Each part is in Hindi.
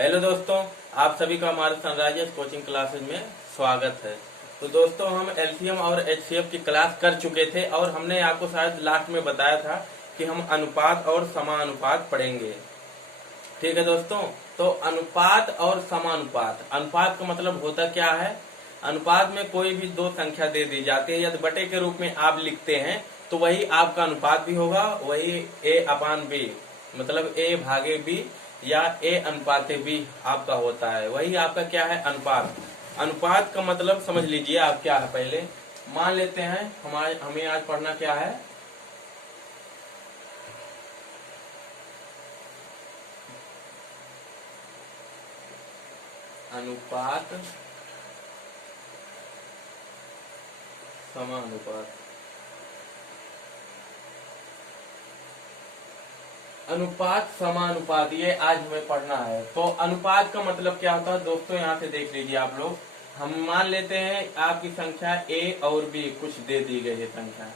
हेलो दोस्तों, आप सभी का हमारे सनराइजर्स कोचिंग क्लासेज में स्वागत है। तो दोस्तों, हम एलसीएम और एचसीएफ की क्लास कर चुके थे और हमने आपको शायद लास्ट में बताया था कि हम अनुपात और समानुपात पढ़ेंगे। ठीक है दोस्तों, तो अनुपात और समानुपात, अनुपात का मतलब होता क्या है। अनुपात में कोई भी दो संख्या दे दी जाती है, यदि बटे के रूप में आप लिखते हैं तो वही आपका अनुपात भी होगा, वही ए अपान बी मतलब ए भागे बी या ए अनुपाते बी आपका होता है, वही आपका क्या है अनुपात। अनुपात का मतलब समझ लीजिए आप क्या है। पहले मान लेते हैं हमें आज पढ़ना क्या है, अनुपात समानुपात। अनुपात समानुपात ये आज हमें पढ़ना है। तो अनुपात का मतलब क्या होता है दोस्तों, यहाँ से देख लीजिए आप लोग। हम मान लेते हैं आपकी संख्या ए और बी कुछ दे दी गई है संख्या,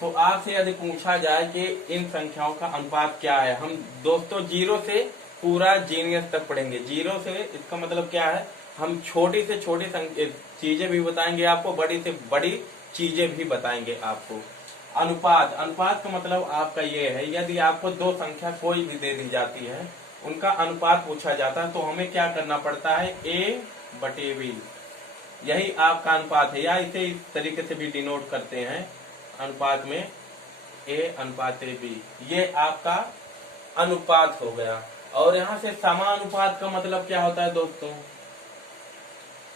तो आपसे यदि पूछा जाए कि इन संख्याओं का अनुपात क्या है, हम दोस्तों जीरो से पूरा जीनियस तक पढ़ेंगे। जीरो से इसका मतलब क्या है, हम छोटी से छोटी चीजें भी बताएंगे आपको, बड़ी से बड़ी चीजें भी बताएंगे आपको। अनुपात, अनुपात का मतलब आपका ये है, यदि आपको दो संख्या कोई भी दे दी जाती है, उनका अनुपात पूछा जाता है तो हमें क्या करना पड़ता है, ए बटे बी, यही आपका अनुपात है। या इसे इस तरीके से भी डिनोट करते हैं अनुपात में, ए अनुपात बी, ये आपका अनुपात हो गया। और यहाँ से समानुपात का मतलब क्या होता है दोस्तों,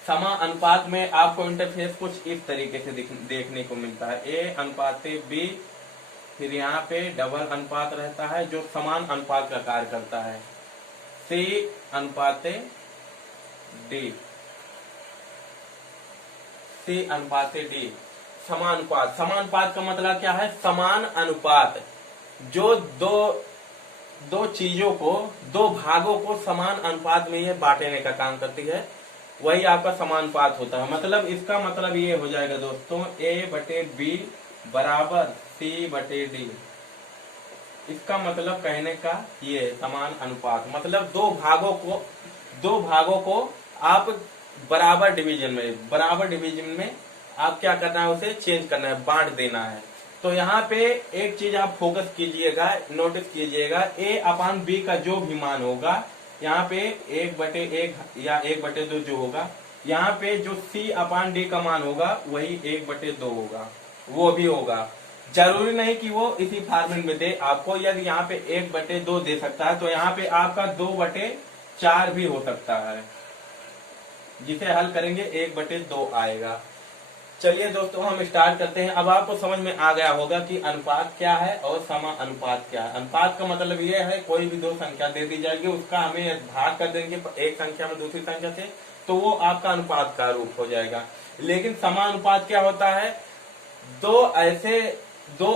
समा अनुपात में आपको इंटरफेस कुछ इस तरीके से देखने को मिलता है, ए अनुपाते बी, फिर यहाँ पे डबल अनुपात रहता है जो समान अनुपात का कार्य करता है, सी अनुपाते डी, सी अनुपाते डी। समानुपात, समानुपात का मतलब क्या है, समान अनुपात, जो दो चीजों को, दो भागों को समान अनुपात में ये बांटने का काम करती है, वही आपका समानुपात होता है। मतलब इसका मतलब ये हो जाएगा दोस्तों, ए बटे बी बराबर सी बटे डी। इसका मतलब कहने का ये समान अनुपात, मतलब दो भागों को आप बराबर डिवीजन में आप क्या करना है, उसे चेंज करना है, बांट देना है। तो यहाँ पे एक चीज आप फोकस कीजिएगा, नोटिस कीजिएगा, ए अपान बी का जो भी मान होगा, यहाँ पे 1/1 या 1/2 जो होगा, यहाँ पे जो सी अपान डी का मान होगा वही 1/2 होगा, वो भी होगा। जरूरी नहीं कि वो इसी फॉर्मेट में दे आपको, यदि यहाँ पे 1/2 दे सकता है तो यहाँ पे आपका 2/4 भी हो सकता है, जिसे हल करेंगे 1/2 आएगा। चलिए दोस्तों, हम स्टार्ट करते हैं। अब आपको समझ में आ गया होगा कि अनुपात क्या है और समा अनुपात क्या है। अनुपात का मतलब ये है, कोई भी दो संख्या दे दी जाएगी, उसका हमें भाग कर देंगे एक संख्या में दूसरी संख्या से, तो वो आपका अनुपात का रूप हो जाएगा। लेकिन समानुपात क्या होता है, दो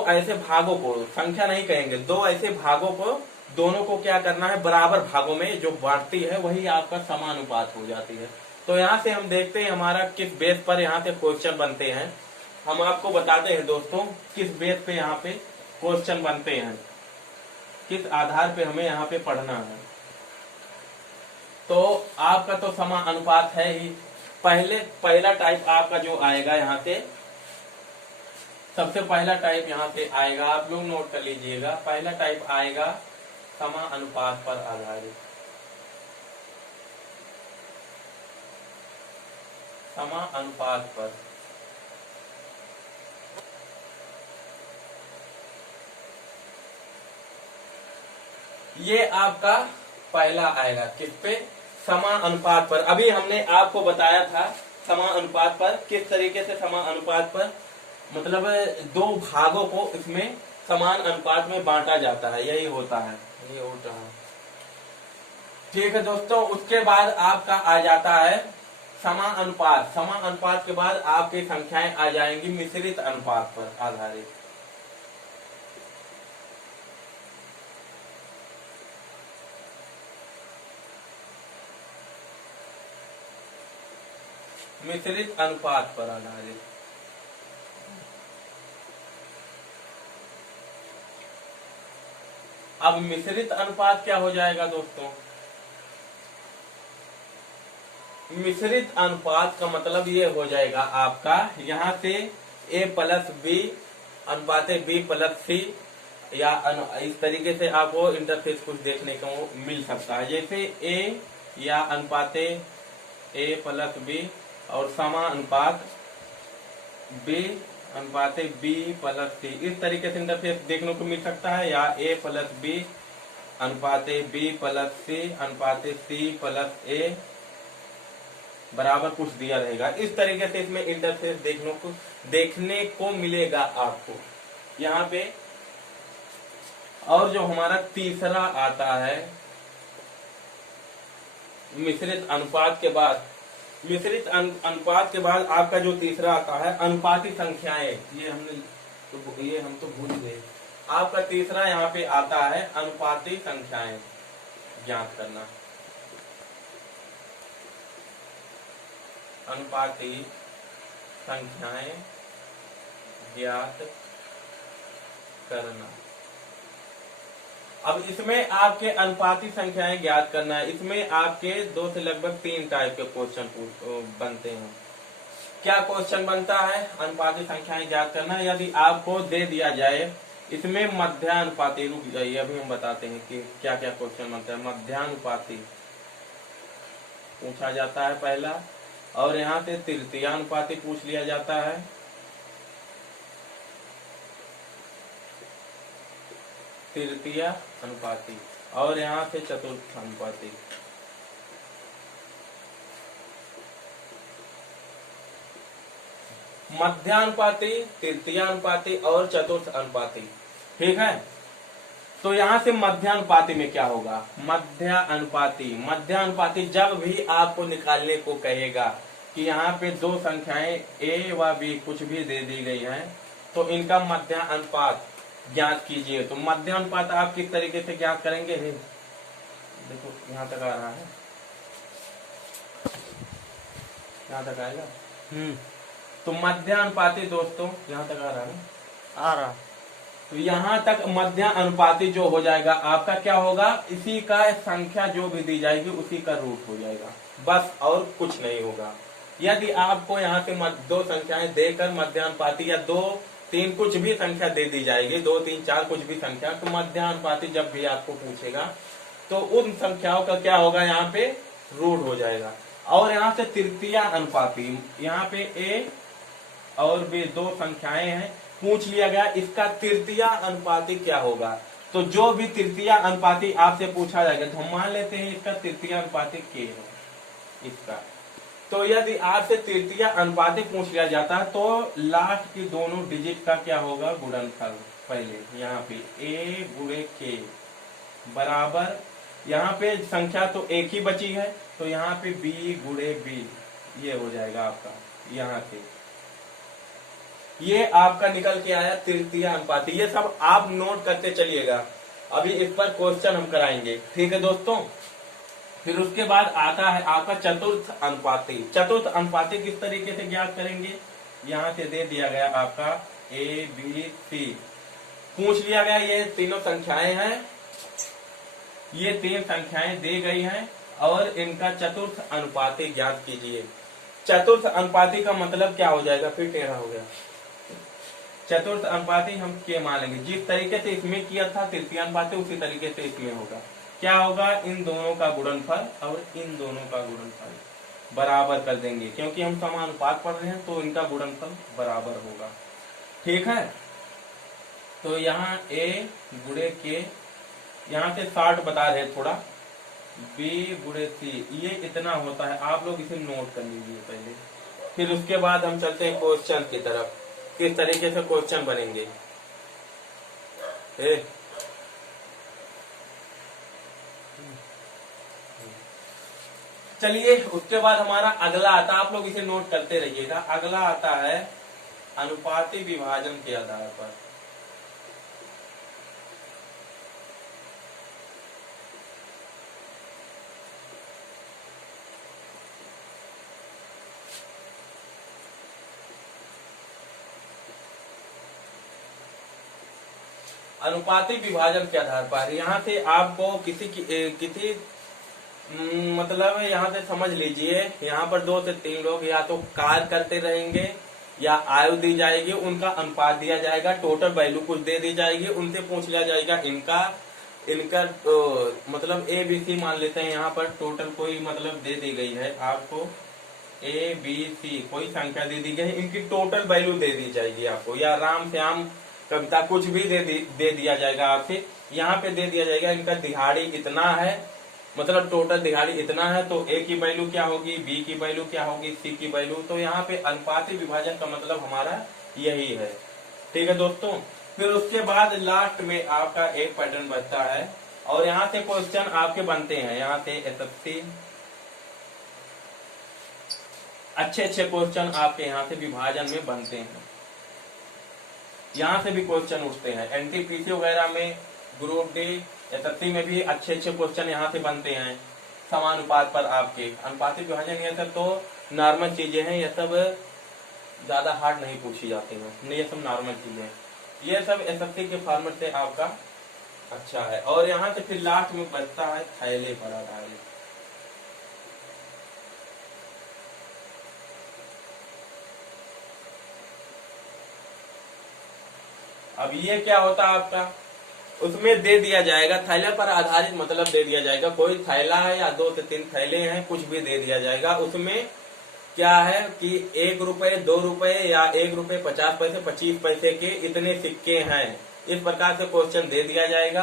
ऐसे भागों को, संख्या नहीं कहेंगे, दो ऐसे भागों को, दोनों को क्या करना है, बराबर भागों में जो बांटती है वही आपका समानुपात हो जाती है। तो यहाँ से हम देखते हैं हमारा किस बेस पर यहाँ से क्वेश्चन बनते हैं। हम आपको बताते हैं दोस्तों किस बेस पे यहाँ पे क्वेश्चन बनते हैं, किस आधार पे हमें यहाँ पे पढ़ना है। तो आपका तो समा अनुपात है ही। पहला टाइप आपका जो आएगा यहाँ से, सबसे पहला टाइप यहाँ पे आएगा, आप लोग नोट कर लीजिएगा। पहला टाइप आएगा समा अनुपात पर आधारित, समा अनुपात पर। ये आपका पहला आएगा, किस पे, समा अनुपात पर। अभी हमने आपको बताया था समा अनुपात पर, किस तरीके से समा अनुपात पर, मतलब दो भागों को इसमें समान अनुपात में बांटा जाता है, यही होता है, ये होता है। ठीक है दोस्तों, उसके बाद आपका आ जाता है समा अनुपात। समा अनुपात के बाद आपकी संख्याएं आ जाएंगी मिश्रित अनुपात पर आधारित। मिश्रित अनुपात पर आधारित। अब मिश्रित अनुपात क्या हो जाएगा दोस्तों, मिश्रित अनुपात का मतलब ये हो जाएगा आपका, यहाँ से a प्लस बी अनुपाते b प्लस सी, या इस तरीके से आपको इंटरफेस कुछ देखने को मिल सकता है, जैसे a या अनुपाते a प्लस बी और समानुपात b अनुपाते b प्लस सी, इस तरीके से इंटरफेस देखने को मिल सकता है, या a प्लस बी अनुपाते b प्लस सी अनुपाते c प्लस a बराबर कुछ दिया रहेगा। इस तरीके से इसमें इंटरफेस देखने को मिलेगा आपको यहाँ पे। और जो हमारा तीसरा आता है मिश्रित अनुपात के बाद, मिश्रित अनुपात के बाद आपका जो तीसरा आता है अनुपाती संख्याएं, ये हम तो भूल गए। आपका तीसरा यहाँ पे आता है अनुपाती संख्याएं ज्ञात करना, अनुपाती संख्याएं ज्ञात करना। अब इसमें आपके अनुपाती संख्याएं ज्ञात करना है, इसमें आपके 2 से लगभग 3 टाइप के क्वेश्चन बनते हैं। क्या क्वेश्चन बनता है? अनुपाती संख्याएं ज्ञात करना। यदि आपको दे दिया जाए इसमें मध्यानुपाती, रुक जाइए अभी हम बताते हैं कि क्या क्या क्वेश्चन बनता है। मध्यानुपाती पूछा जाता है पहला, और यहाँ से तृतीयानुपाती पूछ लिया जाता है, तृतीय अनुपाती, और यहाँ से चतुर्थ अनुपाती। मध्यानुपाती, तृतीयानुपाती और चतुर्थ अनुपाती, ठीक है। तो यहाँ से मध्यानुपाती में क्या होगा? मध्यानुपाती जब भी आपको निकालने को कहेगा कि यहाँ पे 2 संख्याएं a व b कुछ भी दे दी गई हैं, तो इनका मध्यानुपात ज्ञात कीजिए। तो मध्यानुपात आप किस तरीके से ज्ञात करेंगे? देखो यहाँ तक आ रहा है, यहाँ तक आएगा। तो मध्यानुपाती दोस्तों यहाँ तक आ रहा है, आ रहा। तो यहाँ तक मध्यानुपाती जो हो जाएगा आपका क्या होगा? इसी का संख्या जो भी दी जाएगी उसी का रूट हो जाएगा, बस और कुछ नहीं होगा। यदि आपको यहाँ से 2 संख्याएं देकर मध्यानुपाती या 2, 3 कुछ भी संख्या दे दी जाएगी, 2, 3, 4 कुछ भी संख्या, तो मध्यानुपाती जब भी आपको पूछेगा तो उन संख्याओं का क्या होगा? यहाँ पे रूट हो जाएगा। और यहाँ से तृतीय अनुपाती, यहाँ पे a और b 2 संख्याएं हैं, पूछ लिया गया इसका तृतीय अनुपाती क्या होगा। तो जो भी तृतीय अनुपाती आपसे पूछा जाएगा, तो हम मान लेते हैं इसका तृतीय अनुपाती k है इसका। तो यदि आपसे तृतीय अनुपाती पूछ लिया जाता है तो लास्ट की दोनों डिजिट का क्या होगा? गुणनफल। पहले यहाँ पे a गुणे k बराबर, यहाँ पे संख्या तो एक ही बची है, तो यहाँ पे b गुणे b, ये हो जाएगा आपका। यहाँ से ये आपका निकल के आया तृतीय अनुपाती। ये सब आप नोट करते चलिएगा, अभी इस पर क्वेश्चन हम कराएंगे, ठीक है दोस्तों। फिर उसके बाद आता है आपका चतुर्थ अनुपाती। चतुर्थ अनुपाती किस तरीके से ज्ञात करेंगे? यहाँ से दे दिया गया आपका a b c, पूछ लिया गया ये तीनों संख्याएं हैं, ये 3 संख्याएं दी गई हैं और इनका चतुर्थ अनुपाती ज्ञात कीजिए। चतुर्थ अनुपाती का मतलब क्या हो जाएगा? फिर टेढ़ा हो गया। चतुर्थ अनुपाती हम के मान लेंगे, जिस तरीके से इसमें किया था तृतीय अनुपाती उसी तरीके से इसमें होगा। क्या होगा? इन दोनों का गुणनफल और इन दोनों का गुणनफल बराबर कर देंगे, क्योंकि हम समानुपात पढ़ रहे हैं तो इनका गुणनफल बराबर होगा, ठीक है। तो यहाँ a गुणे k, यहाँ से 60 बता रहे थोड़ा, b गुणे c, ये इतना होता है, आप लोग इसे नोट कर लीजिए पहले। फिर उसके बाद हम चलते हैं क्वेश्चन की तरफ, किस तरीके से क्वेश्चन बनेंगे। चलिए उसके बाद हमारा अगला आता है, आप लोग इसे नोट करते रहिएगा। अगला आता है अनुपाती विभाजन के आधार पर। अनुपाती विभाजन के आधार पर यहाँ से आपको किसी मतलब यहाँ से समझ लीजिए, यहाँ पर 2 से 3 लोग या तो कार्य करते रहेंगे या आयु दी जाएगी, उनका अनुपात दिया जाएगा, टोटल वैल्यू कुछ दे दी जाएगी, उनसे पूछ लिया जाएगा इनका इनका मतलब ए बी सी मान लेते हैं। यहाँ पर टोटल कोई मतलब दे दी गई है आपको, ए बी सी कोई संख्या दे दी गई है, इनकी टोटल वैल्यू दे दी जाएगी आपको, या राम श्याम कविता कुछ भी दे दिया जाएगा आपसे। यहाँ पे दे दिया जाएगा इनका दिहाड़ी इतना है, मतलब टोटल दिहाड़ी इतना है, तो ए की वैल्यू क्या होगी, बी की वैल्यू क्या होगी, सी की वैल्यू। तो यहाँ पे अनुपाती विभाजन का मतलब हमारा यही है। ठीक है दोस्तों, फिर उसके बाद लास्ट में आपका एक पैटर्न बचता है और यहाँ से क्वेश्चन आपके बनते हैं। यहाँ से एसएससी अच्छे क्वेश्चन आपके यहाँ से विभाजन में बनते हैं, यहाँ से भी क्वेश्चन उठते हैं। एनटीपीसी वगैरह में, ग्रुप डी, एसएससी में भी अच्छे क्वेश्चन यहाँ से बनते हैं समानुपात पर। आपके अनुपातिक विभाजन ये सब तो नॉर्मल चीजें हैं, ये सब ज्यादा हार्ड नहीं पूछी जाती हैं, ये सब नॉर्मल चीजें हैं, ये सब एसएससी के फॉर्मेट से आपका अच्छा है। और यहाँ से फिर लास्ट में बचता है थैले पर आधारित। अब ये क्या होता है आपका, उसमें दे दिया जाएगा थैले पर आधारित, मतलब दे दिया जाएगा कोई थैला है या 2 से 3 थैले हैं, कुछ भी दे दिया जाएगा। उसमें क्या है कि 1 रुपए, 2 रुपए या 1 रुपए 50 पैसे, 25 पैसे के इतने सिक्के हैं, इस प्रकार से क्वेश्चन दे दिया जाएगा।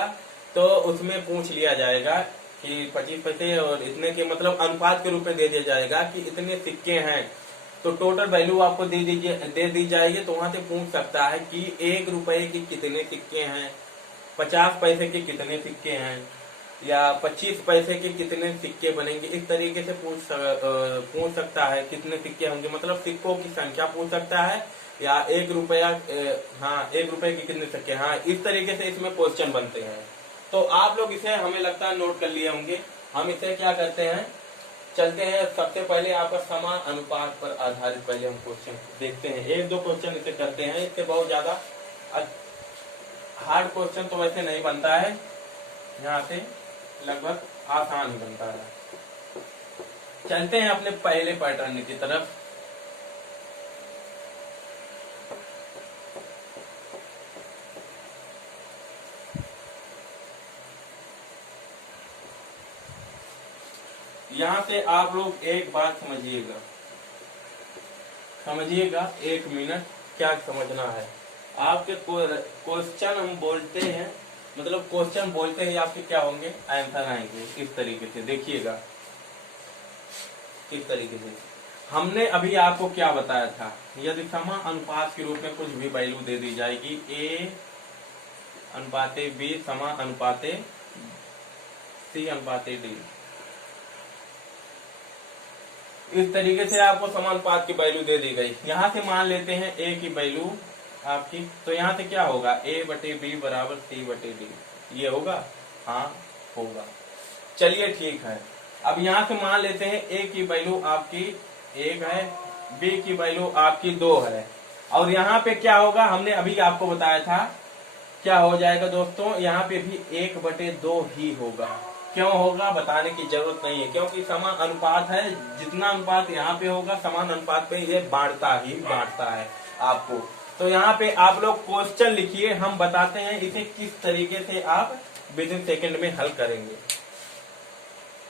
तो उसमें पूछ लिया जाएगा कि 25 पैसे और इतने के मतलब अनुपात के रूप में दे दिया जाएगा कि इतने सिक्के हैं, तो टोटल वैल्यू आपको दे दी जाएगी। तो वहां से पूछ सकता है कि 1 रुपए के कितने सिक्के हैं, 50 पैसे के कितने सिक्के हैं, या 25 पैसे के कितने सिक्के बनेंगे, इस तरीके से पूछ सकता है कितने सिक्के होंगे, मतलब सिक्कों की संख्या पूछ सकता है, या 1 रुपया, हाँ 1 रुपए के कितने सिक्के, हाँ इस तरीके से इसमें क्वेश्चन बनते हैं। तो आप लोग इसे हमें लगता है नोट कर लिए होंगे। हम इसे क्या करते हैं, चलते हैं। सबसे पहले आपका समान अनुपात पर आधारित पहले हम क्वेश्चन देखते हैं, 1-2 क्वेश्चन इसे करते हैं। इससे बहुत ज्यादा हार्ड क्वेश्चन तो वैसे नहीं बनता है, यहाँ से लगभग आसान ही बनता है। चलते हैं अपने पहले पैटर्न की तरफ। यहाँ से आप लोग एक बात समझिएगा 1 मिनट, क्या समझना है आपके क्वेश्चन हम बोलते हैं, मतलब क्वेश्चन बोलते ही आपके क्या होंगे, आंसर आएंगे। इस तरीके से देखिएगा, किस तरीके से हमने अभी आपको क्या बताया था, यदि समान अनुपात के रूप में कुछ भी वैल्यू दे दी जाएगी, ए अनुपाते बी समान अनुपाते सी अनुपाते डी, इस तरीके से आपको समानुपात की वैल्यू दे दी गई। यहाँ से मान लेते हैं ए की वैल्यू आपकी, तो यहाँ से क्या होगा, ए बटे बी बराबर सी बटे डी, ये होगा, हाँ होगा। चलिए ठीक है, अब यहाँ से मान लेते हैं ए की वैल्यू आपकी 1 है, बी की वैल्यू आपकी 2 है, और यहाँ पे क्या होगा, हमने अभी आपको बताया था क्या हो जाएगा दोस्तों, यहाँ पे भी 1/2 ही होगा। क्यों होगा बताने की जरूरत नहीं है, क्योंकि समान अनुपात है, जितना अनुपात यहाँ पे होगा समान अनुपात पे ये बांटता है आपको। तो यहाँ पे आप लोग क्वेश्चन लिखिए, हम बताते हैं इसे किस तरीके से आप विद इन सेकेंड में हल करेंगे।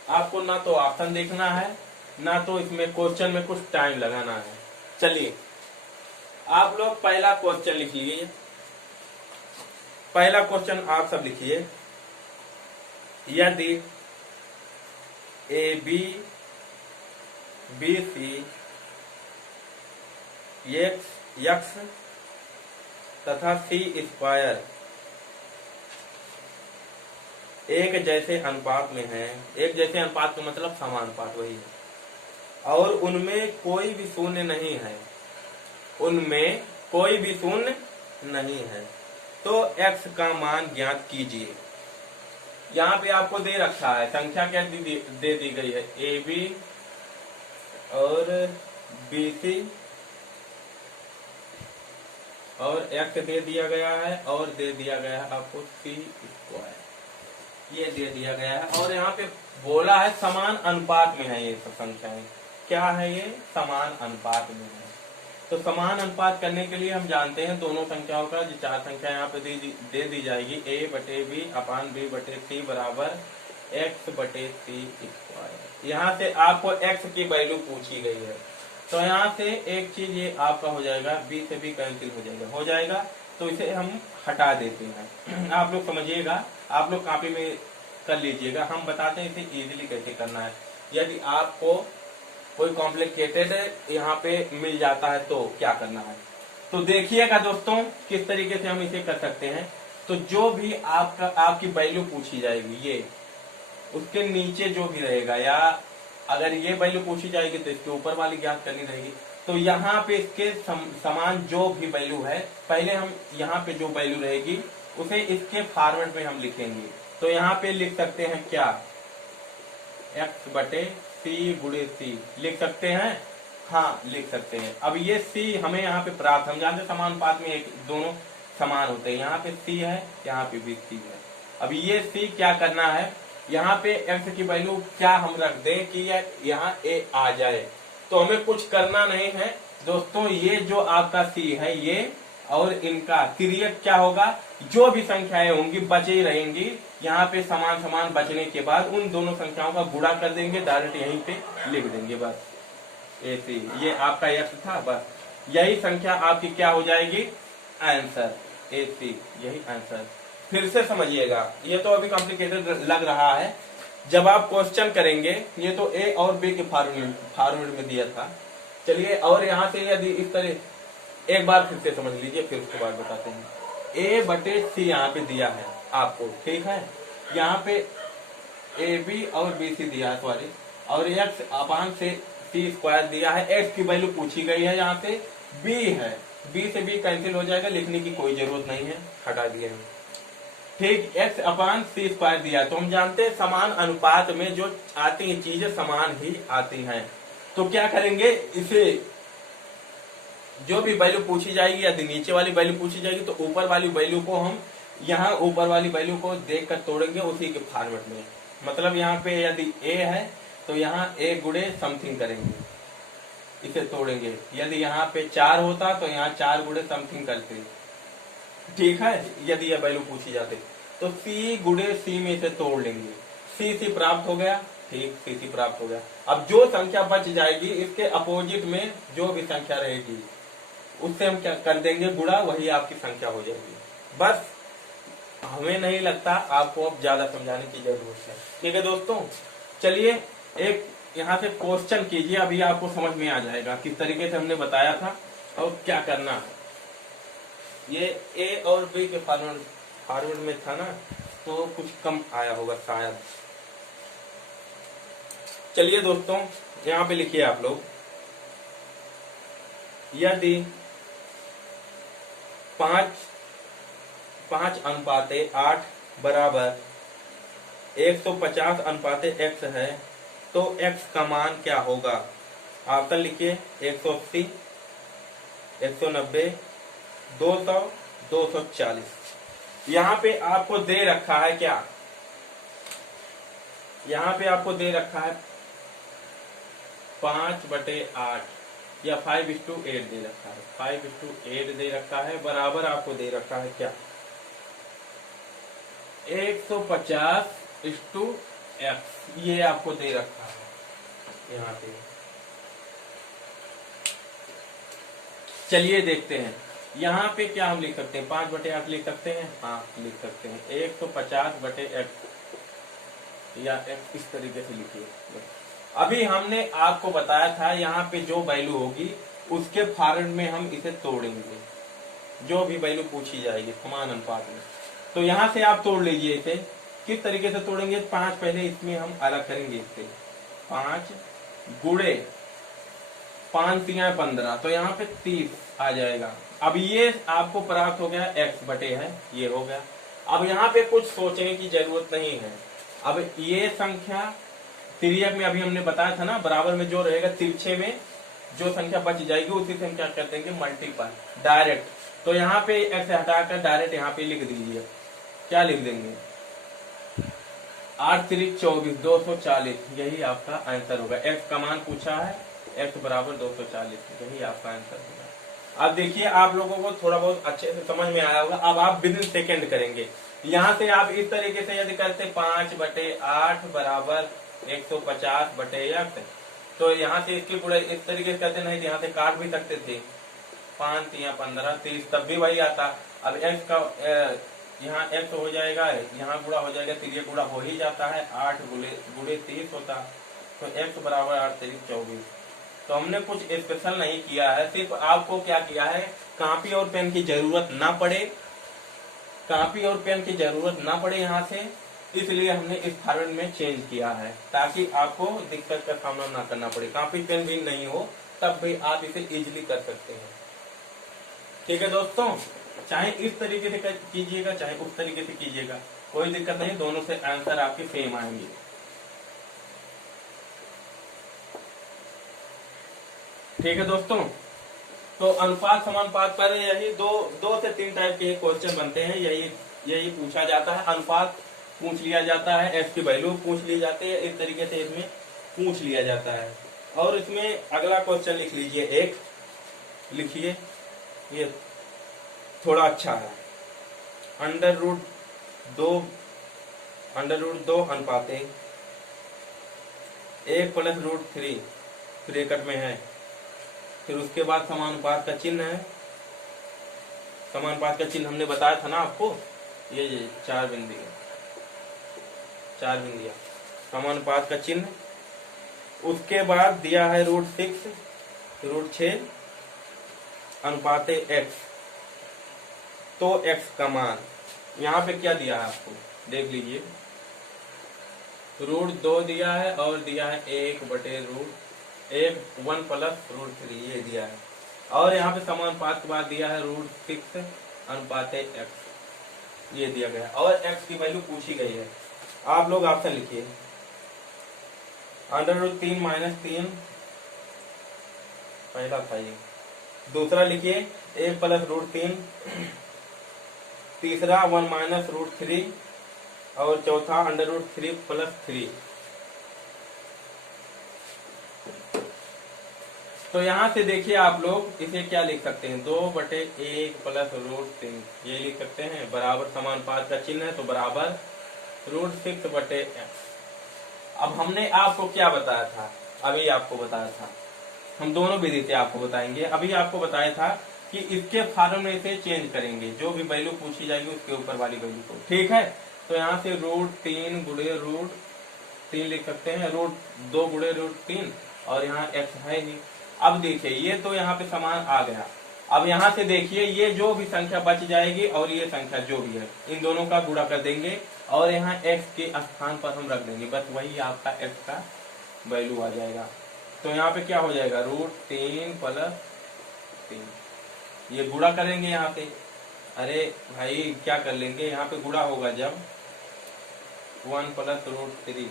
आपको ना तो ऑप्शन देखना है, ना तो इसमें क्वेश्चन में कुछ टाइम लगाना है। चलिए आप लोग पहला क्वेश्चन लिख लीजिए। पहला क्वेश्चन आप सब लिखिए, यदि A B B C X तथा सी स्क्वायर एक जैसे अनुपात में है, एक जैसे अनुपात का मतलब समान अनुपात वही है, और उनमें कोई भी शून्य नहीं है, उनमें कोई भी शून्य नहीं है, तो x का मान ज्ञात कीजिए। यहाँ पे आपको दे रखा है संख्या क्या दे दी गई है, ए बी और बी सी और x दे दिया गया है, और दे दिया गया है आपको सी स्क्वायर, ये दे दिया गया है। और यहाँ पे बोला है समान अनुपात में है ये सब संख्याएं। क्या है ये? समान अनुपात में है। तो समान अनुपात करने के लिए हम जानते हैं दोनों संख्याओं का जो चार संख्या यहाँ पे दे दी जाएगी, a/b/b/c बराबर x/c²। यहाँ से आपको x की वैल्यू पूछी गई है, तो यहाँ से एक चीज ये आपका हो जाएगा, b से b कैंसिल हो जाएगा, तो इसे हम हटा देते हैं। आप लोग समझिएगा, आप लोग कॉपी में कर लीजिएगा, हम बताते हैं इसे इजीली कैसे करना है। यदि आपको कोई कॉम्प्लिकेटेड यहाँ पे मिल जाता है तो क्या करना है, तो देखिएगा दोस्तों किस तरीके से हम इसे कर सकते हैं। तो जो भी आपकी वैल्यू पूछी जाएगी, ये उसके नीचे जो भी रहेगा, या अगर ये वैल्यू पूछी जाएगी तो इसके ऊपर वाली ज्ञात करनी रहेगी। तो यहाँ पे इसके समान जो भी वैल्यू है, पहले हम यहाँ पे जो वैल्यू रहेगी उसे इसके फॉर्मेट में हम लिखेंगे। तो यहाँ पे लिख सकते हैं क्या, x/c/c लिख सकते हैं, हाँ लिख सकते हैं। अब ये c हमें यहाँ पे प्राप्त, हम जानते समानुपात में एक दोनों समान होते हैं, यहाँ पे c है, यहाँ पे भी c है। अब ये c क्या करना है, यहाँ पे x की वैल्यू क्या हम रख दें कि यहाँ a आ जाए, तो हमें कुछ करना नहीं है दोस्तों। ये जो आपका c है ये और इनका तिर्यक क्या होगा, जो भी संख्याएं होंगी बची रहेंगी, यहाँ पे समान समान बचने के बाद उन दोनों संख्याओं का गुणा कर देंगे, डायरेक्ट यहीं पे लिख देंगे बस। ऐसे ये आपका x था, बस यही संख्या आपकी क्या हो जाएगी, आंसर। ऐसे यही आंसर। फिर से समझिएगा, ये तो अभी कॉम्प्लिकेटेड लग रहा है, जब आप क्वेश्चन करेंगे, ये तो a और b के फॉर्मूले में दिया था। चलिए, और यहाँ से यदि इस तरह एक बार फिर से समझ लीजिए, फिर उसके बाद बताते हैं। a/c यहाँ पे दिया है आपको, ठीक है, यहाँ पे ab और bc दिया है, सॉरी, और x/c² दिया है। x की वैल्यू पूछी गई है, यहाँ से b है, b से b कैंसिल हो जाएगा, लिखने की कोई जरूरत नहीं है, हटा दिए हैं। ठीक, x/c² दिया, तो हम जानते हैं समान अनुपात में जो आती हैं चीजें समान ही आती हैं। तो क्या करेंगे, इसे जो भी वैल्यू पूछी जाएगी, यदि नीचे वाली वैल्यू पूछी जाएगी तो ऊपर वाली वैल्यू को हम यहाँ ऊपर वाली वैल्यू को देखकर तोड़ेंगे उसी के फॉर्मेट में। मतलब यहाँ पे यदि a है तो यहाँ a गुणे समथिंग करेंगे, इसे तोड़ेंगे। यदि यहाँ पे 4 होता तो यहाँ 4 गुणे समथिंग करते, ठीक है। यदि यह वैल्यू पूछी जाती तो c गुणे c में इसे तोड़ लेंगे, c प्राप्त हो गया, ठीक, c प्राप्त हो गया। अब जो संख्या बच जाएगी, इसके अपोजिट में जो भी संख्या रहेगी उससे हम क्या कर देंगे, गुणा, वही आपकी संख्या हो जाएगी। बस, हमें नहीं लगता आपको अब ज्यादा समझाने की जरूरत है, ठीक है दोस्तों। चलिए एक यहाँ से क्वेश्चन कीजिए, अभी आपको समझ में आ जाएगा किस तरीके से हमने बताया था और क्या करना है। ये a और b के फॉर्मूले में था ना, तो कुछ कम आया होगा शायद। चलिए दोस्तों, यहाँ पे लिखिए आप लोग, यदि 5:8 बराबर 150:x है, तो x का मान क्या होगा। ऑप्शन लिखिए, 180, 190, 200, 240। यहाँ पे आपको दे रखा है क्या, यहाँ पे आपको दे रखा है 5/8 या 5:8 दे रखा है, 5:8 दे रखा है, बराबर आपको दे रखा है क्या, 150:x, ये आपको दे रखा है यहाँ पे। चलिए देखते हैं, यहाँ पे क्या हम लिख सकते हैं, 5/8 लिख सकते हैं, हाँ लिख सकते हैं, 150/x या x इस तरीके से लिखिए। अभी हमने आपको बताया था, यहाँ पे जो वैल्यू होगी उसके फॉर्मेट में हम इसे तोड़ेंगे, जो भी वैल्यू पूछी जाएगी समान अनुपात में। तो यहाँ से आप तोड़ लीजिए इसे, किस तरीके से तोड़ेंगे, 5 पहले इसमें हम अलग करेंगे, इससे 5 गुणे 5 × 15, तो यहाँ पे 30 आ जाएगा। अब ये आपको प्राप्त हो गया, x/, है ये हो गया। अब यहाँ पे कुछ सोचने की जरूरत नहीं है। अब ये संख्या तिर्यक में अभी हमने बताया था ना, बराबर में जो रहेगा, तिरछे में जो संख्या बच जाएगी उसी से हम क्या कर देंगे, मल्टीपल, डायरेक्ट। तो यहाँ पे x हटाकर डायरेक्ट यहाँ पे लिख दीजिए, क्या लिख देंगे, 8 3 24 240 यही आपका आंसर होगा। x का मान पूछा है, x बराबर 240 यही आपका आंसर होगा। अब देखिए आप लोगों को थोड़ा बहुत अच्छे से समझ में आया होगा। अब आप विदिन सेकेंड करेंगे। यहाँ से आप इस तरीके से यदि करते 5/8 बराबर 150/x, तो यहाँ से इसकी गुणा इस तरीके से करते, नहीं तो यहाँ से काट भी सकते थे 5 या 15 30 तब भी वही आता। अब x का यहाँ x हो जाएगा, यहाँ गुणा हो जाएगा, तो ये गुणा हो ही जाता है, 8 गुणे 30 होता, तो x बराबर 8 3 24। तो हमने कुछ स्पेशल नहीं किया है, सिर्फ आपको क्या किया है, कॉपी और पेन की जरूरत ना पड़े, कॉपी और पेन की जरूरत ना पड़े यहाँ से, इसलिए हमने इस फॉर्मेट में चेंज किया है ताकि आपको दिक्कत का सामना ना करना पड़े। कॉपी पेन भी नहीं हो तब भी आप इसे इजीली कर सकते हैं। ठीक है दोस्तों, चाहे इस तरीके से कीजिएगा चाहे उस तरीके से कीजिएगा, कोई दिक्कत नहीं, दोनों से आंसर आपके सेम आएंगे। ठीक है दोस्तों, तो अनुपात समानुपात पर यही दो से 3 टाइप के क्वेश्चन बनते हैं, यही पूछा जाता है। अनुपात पूछ लिया जाता है, एफ की वैल्यू पूछ ली जाती है, इस तरीके से इसमें पूछ लिया जाता है। और इसमें अगला क्वेश्चन लिख लीजिए, एक लिखिए, ये थोड़ा अच्छा है। √2 अनुपात 1 प्लस √3 ब्रैकेट में है, फिर उसके बाद समानुपात का चिन्ह है। समानुपात का चिन्ह हमने बताया था ना आपको, ये 4 बिंदियां समानुपात का चिन्ह। उसके बाद दिया है √6 अनुपात x, तो x का मान यहाँ पे क्या दिया है आपको देख लीजिए, √2 दिया है और दिया है 1 प्लस √3 ये दिया है, और यहाँ पे समानुपात के बाद दिया है √6 अनुपात x ये दिया गया है, और x की वैल्यू पूछी गई है। आप लोग ऑप्शन लिखिए, √3 - 3 पहला था ये, दूसरा लिखिए 1 प्लस √3, तीसरा 1 - √3 और चौथा √3 प्लस 3। तो यहाँ से देखिए आप लोग इसे क्या लिख सकते हैं, 2/1 प्लस √3 ये लिख सकते हैं, बराबर समानुपात का चिन्ह है तो बराबर √6/x। अब हमने आपको क्या बताया था, अभी आपको बताया था, हम दोनों विधि से आपको बताएंगे। अभी आपको बताया था कि इसके फॉर्मूले से चेंज करेंगे, जो भी वैल्यू पूछी जाएगी उसके ऊपर वाली वैल्यू को। ठीक है, तो यहाँ से √3 गुणे √3 लिख सकते हैं, √2 गुणे √3 और यहाँ x है ही। अब देखिए ये तो यहाँ पे समान आ गया। अब यहाँ से देखिए ये जो भी संख्या बच जाएगी और ये संख्या जो भी है इन दोनों का गुणा कर देंगे और यहाँ x के स्थान पर हम रख देंगे, बस वही आपका x का वैल्यू आ जाएगा। तो यहाँ पे क्या हो जाएगा, √3 प्लस 3 ये गुणा करेंगे यहाँ पे, अरे भाई क्या कर लेंगे, यहाँ पे गुणा होगा जब 1 प्लस √3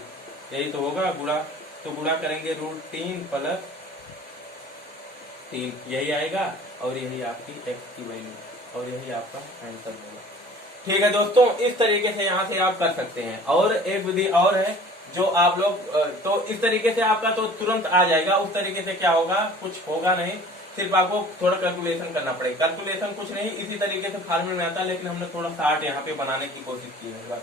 यही तो होगा गुणा, तो गुणा करेंगे √3 प्लस 3 यही आएगा और यही आपकी x की वैल्यू और यही आपका आंसर होगा। ठीक है दोस्तों, इस तरीके से यहाँ से आप कर सकते हैं। और एक विधि और है जो आप लोग, तो इस तरीके से आपका तो तुरंत आ जाएगा, उस तरीके से क्या होगा, कुछ होगा नहीं, सिर्फ आपको थोड़ा कैलकुलेशन करना पड़ेगा। कैलकुलेशन कुछ नहीं, इसी तरीके से फार्मूले में आता है, लेकिन हमने थोड़ा शार्ट यहाँ पे बनाने की कोशिश की है बस।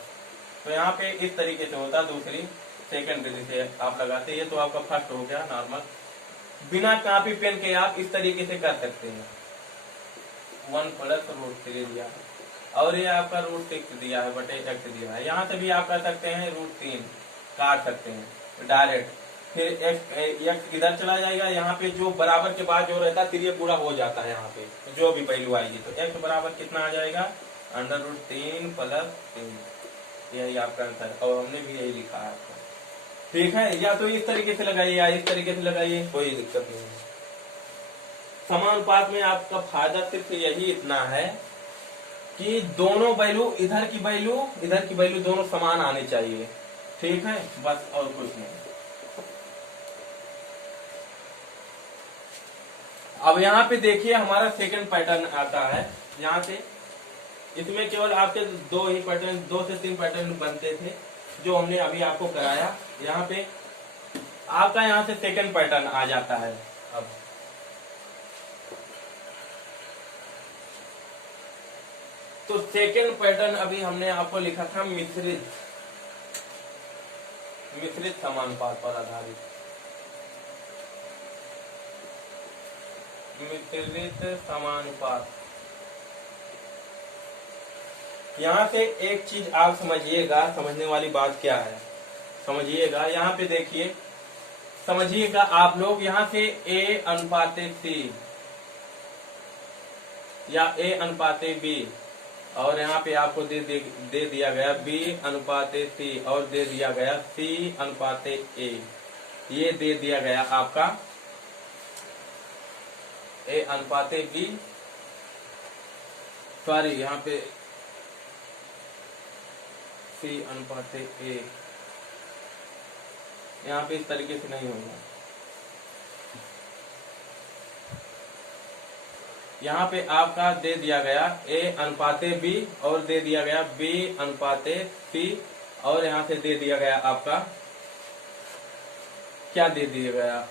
तो यहाँ पे इस तरीके से होता, दूसरी सेकंड विधि से आप लगाते। ये तो आपका फर्स्ट हो गया नॉर्मल, बिना कॉपी पेन के आप इस तरीके से कर सकते हैं। 1 प्लस √3 दिया है और ये आपका √6 दिया है बटे x दिया है। यहाँ से भी आप कर सकते हैं √3 काट सकते हैं डायरेक्ट, फिर x इधर चला जाएगा, यहाँ पे जो बराबर के बाद जो रहता है फिर ये पूरा हो जाता है यहाँ पे जो भी वैल्यू आएगी, तो x बराबर कितना आ जाएगा, √3 प्लस 3 यही आपका आंसर है, और हमने भी यही लिखा है आपका। ठीक है, या तो इस तरीके से लगाइए या इस तरीके से लगाइए, कोई दिक्कत नहीं है। समानुपात में आपका फायदा सिर्फ यही इतना है कि दोनों वैल्यू, इधर की वैल्यू दोनों समान आने चाहिए। ठीक है, बस और कुछ नहीं। अब यहाँ पे देखिए हमारा सेकंड पैटर्न आता है। यहाँ से इसमें केवल आपके 2 से 3 पैटर्न बनते थे, जो हमने अभी आपको कराया, यहाँ पे आपका यहाँ से सेकंड पैटर्न आ जाता है। अब तो सेकंड पैटर्न अभी हमने आपको लिखा था मिश्रित समानुपात पर आधारित, मिश्रित समानुपात। यहाँ से एक चीज आप समझिएगा, समझने वाली बात क्या है समझिएगा। यहाँ पे देखिए, समझिएगा आप लोग, यहाँ से A अनुपाते C या A अनुपाते B, और यहाँ पे आपको दे दिया गया B अनुपाते C और दे दिया गया C अनुपाते A। ये दे दिया गया आपका A अनुपाते B, सॉरी यहाँ पे C अनुपाते A, यहाँ पे इस तरीके से नहीं होगा। यहाँ पे आपका दे दिया गया A अनुपाते B और दे दिया गया B अनुपाते C, और यहाँ से दे दिया गया आपका क्या दे दिया गया,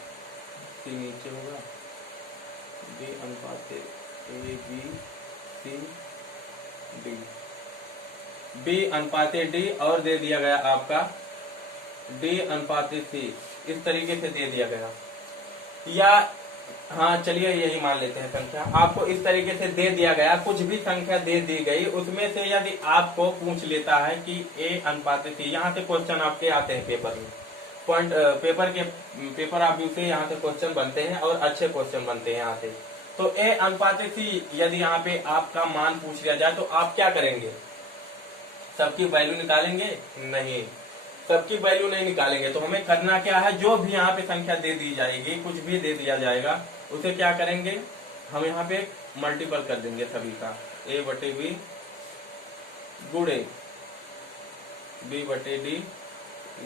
C नीचे होगा, B अनुपाते A B C D, B अनुपाते D और दे दिया गया आपका D अनुपाते C। इस तरीके से दे दिया गया, या हाँ चलिए यही मान लेते हैं संख्या। आपको इस तरीके से दे दिया गया, कुछ भी संख्या दे दी गई, उसमें से यदि आपको पूछ लेता है कि A अनुपाते C, यहाँ से क्वेश्चन आपके आते हैं पेपर में, पॉइंट पेपर आप से यहाँ से क्वेश्चन बनते हैं और अच्छे क्वेश्चन बनते हैं यहाँ से। तो A अनुपाते C यदि यहाँ पे आपका मान पूछ लिया जाए तो आप क्या करेंगे, सबकी वैल्यू निकालेंगे? नहीं, सबकी वैल्यू नहीं निकालेंगे। तो हमें करना क्या है, जो भी यहाँ पे संख्या दे दी जाएगी, कुछ भी दे दिया जाएगा, उसे क्या करेंगे, हम यहाँ पे मल्टीपल कर देंगे सभी का, A बटे B गुणे B बटे D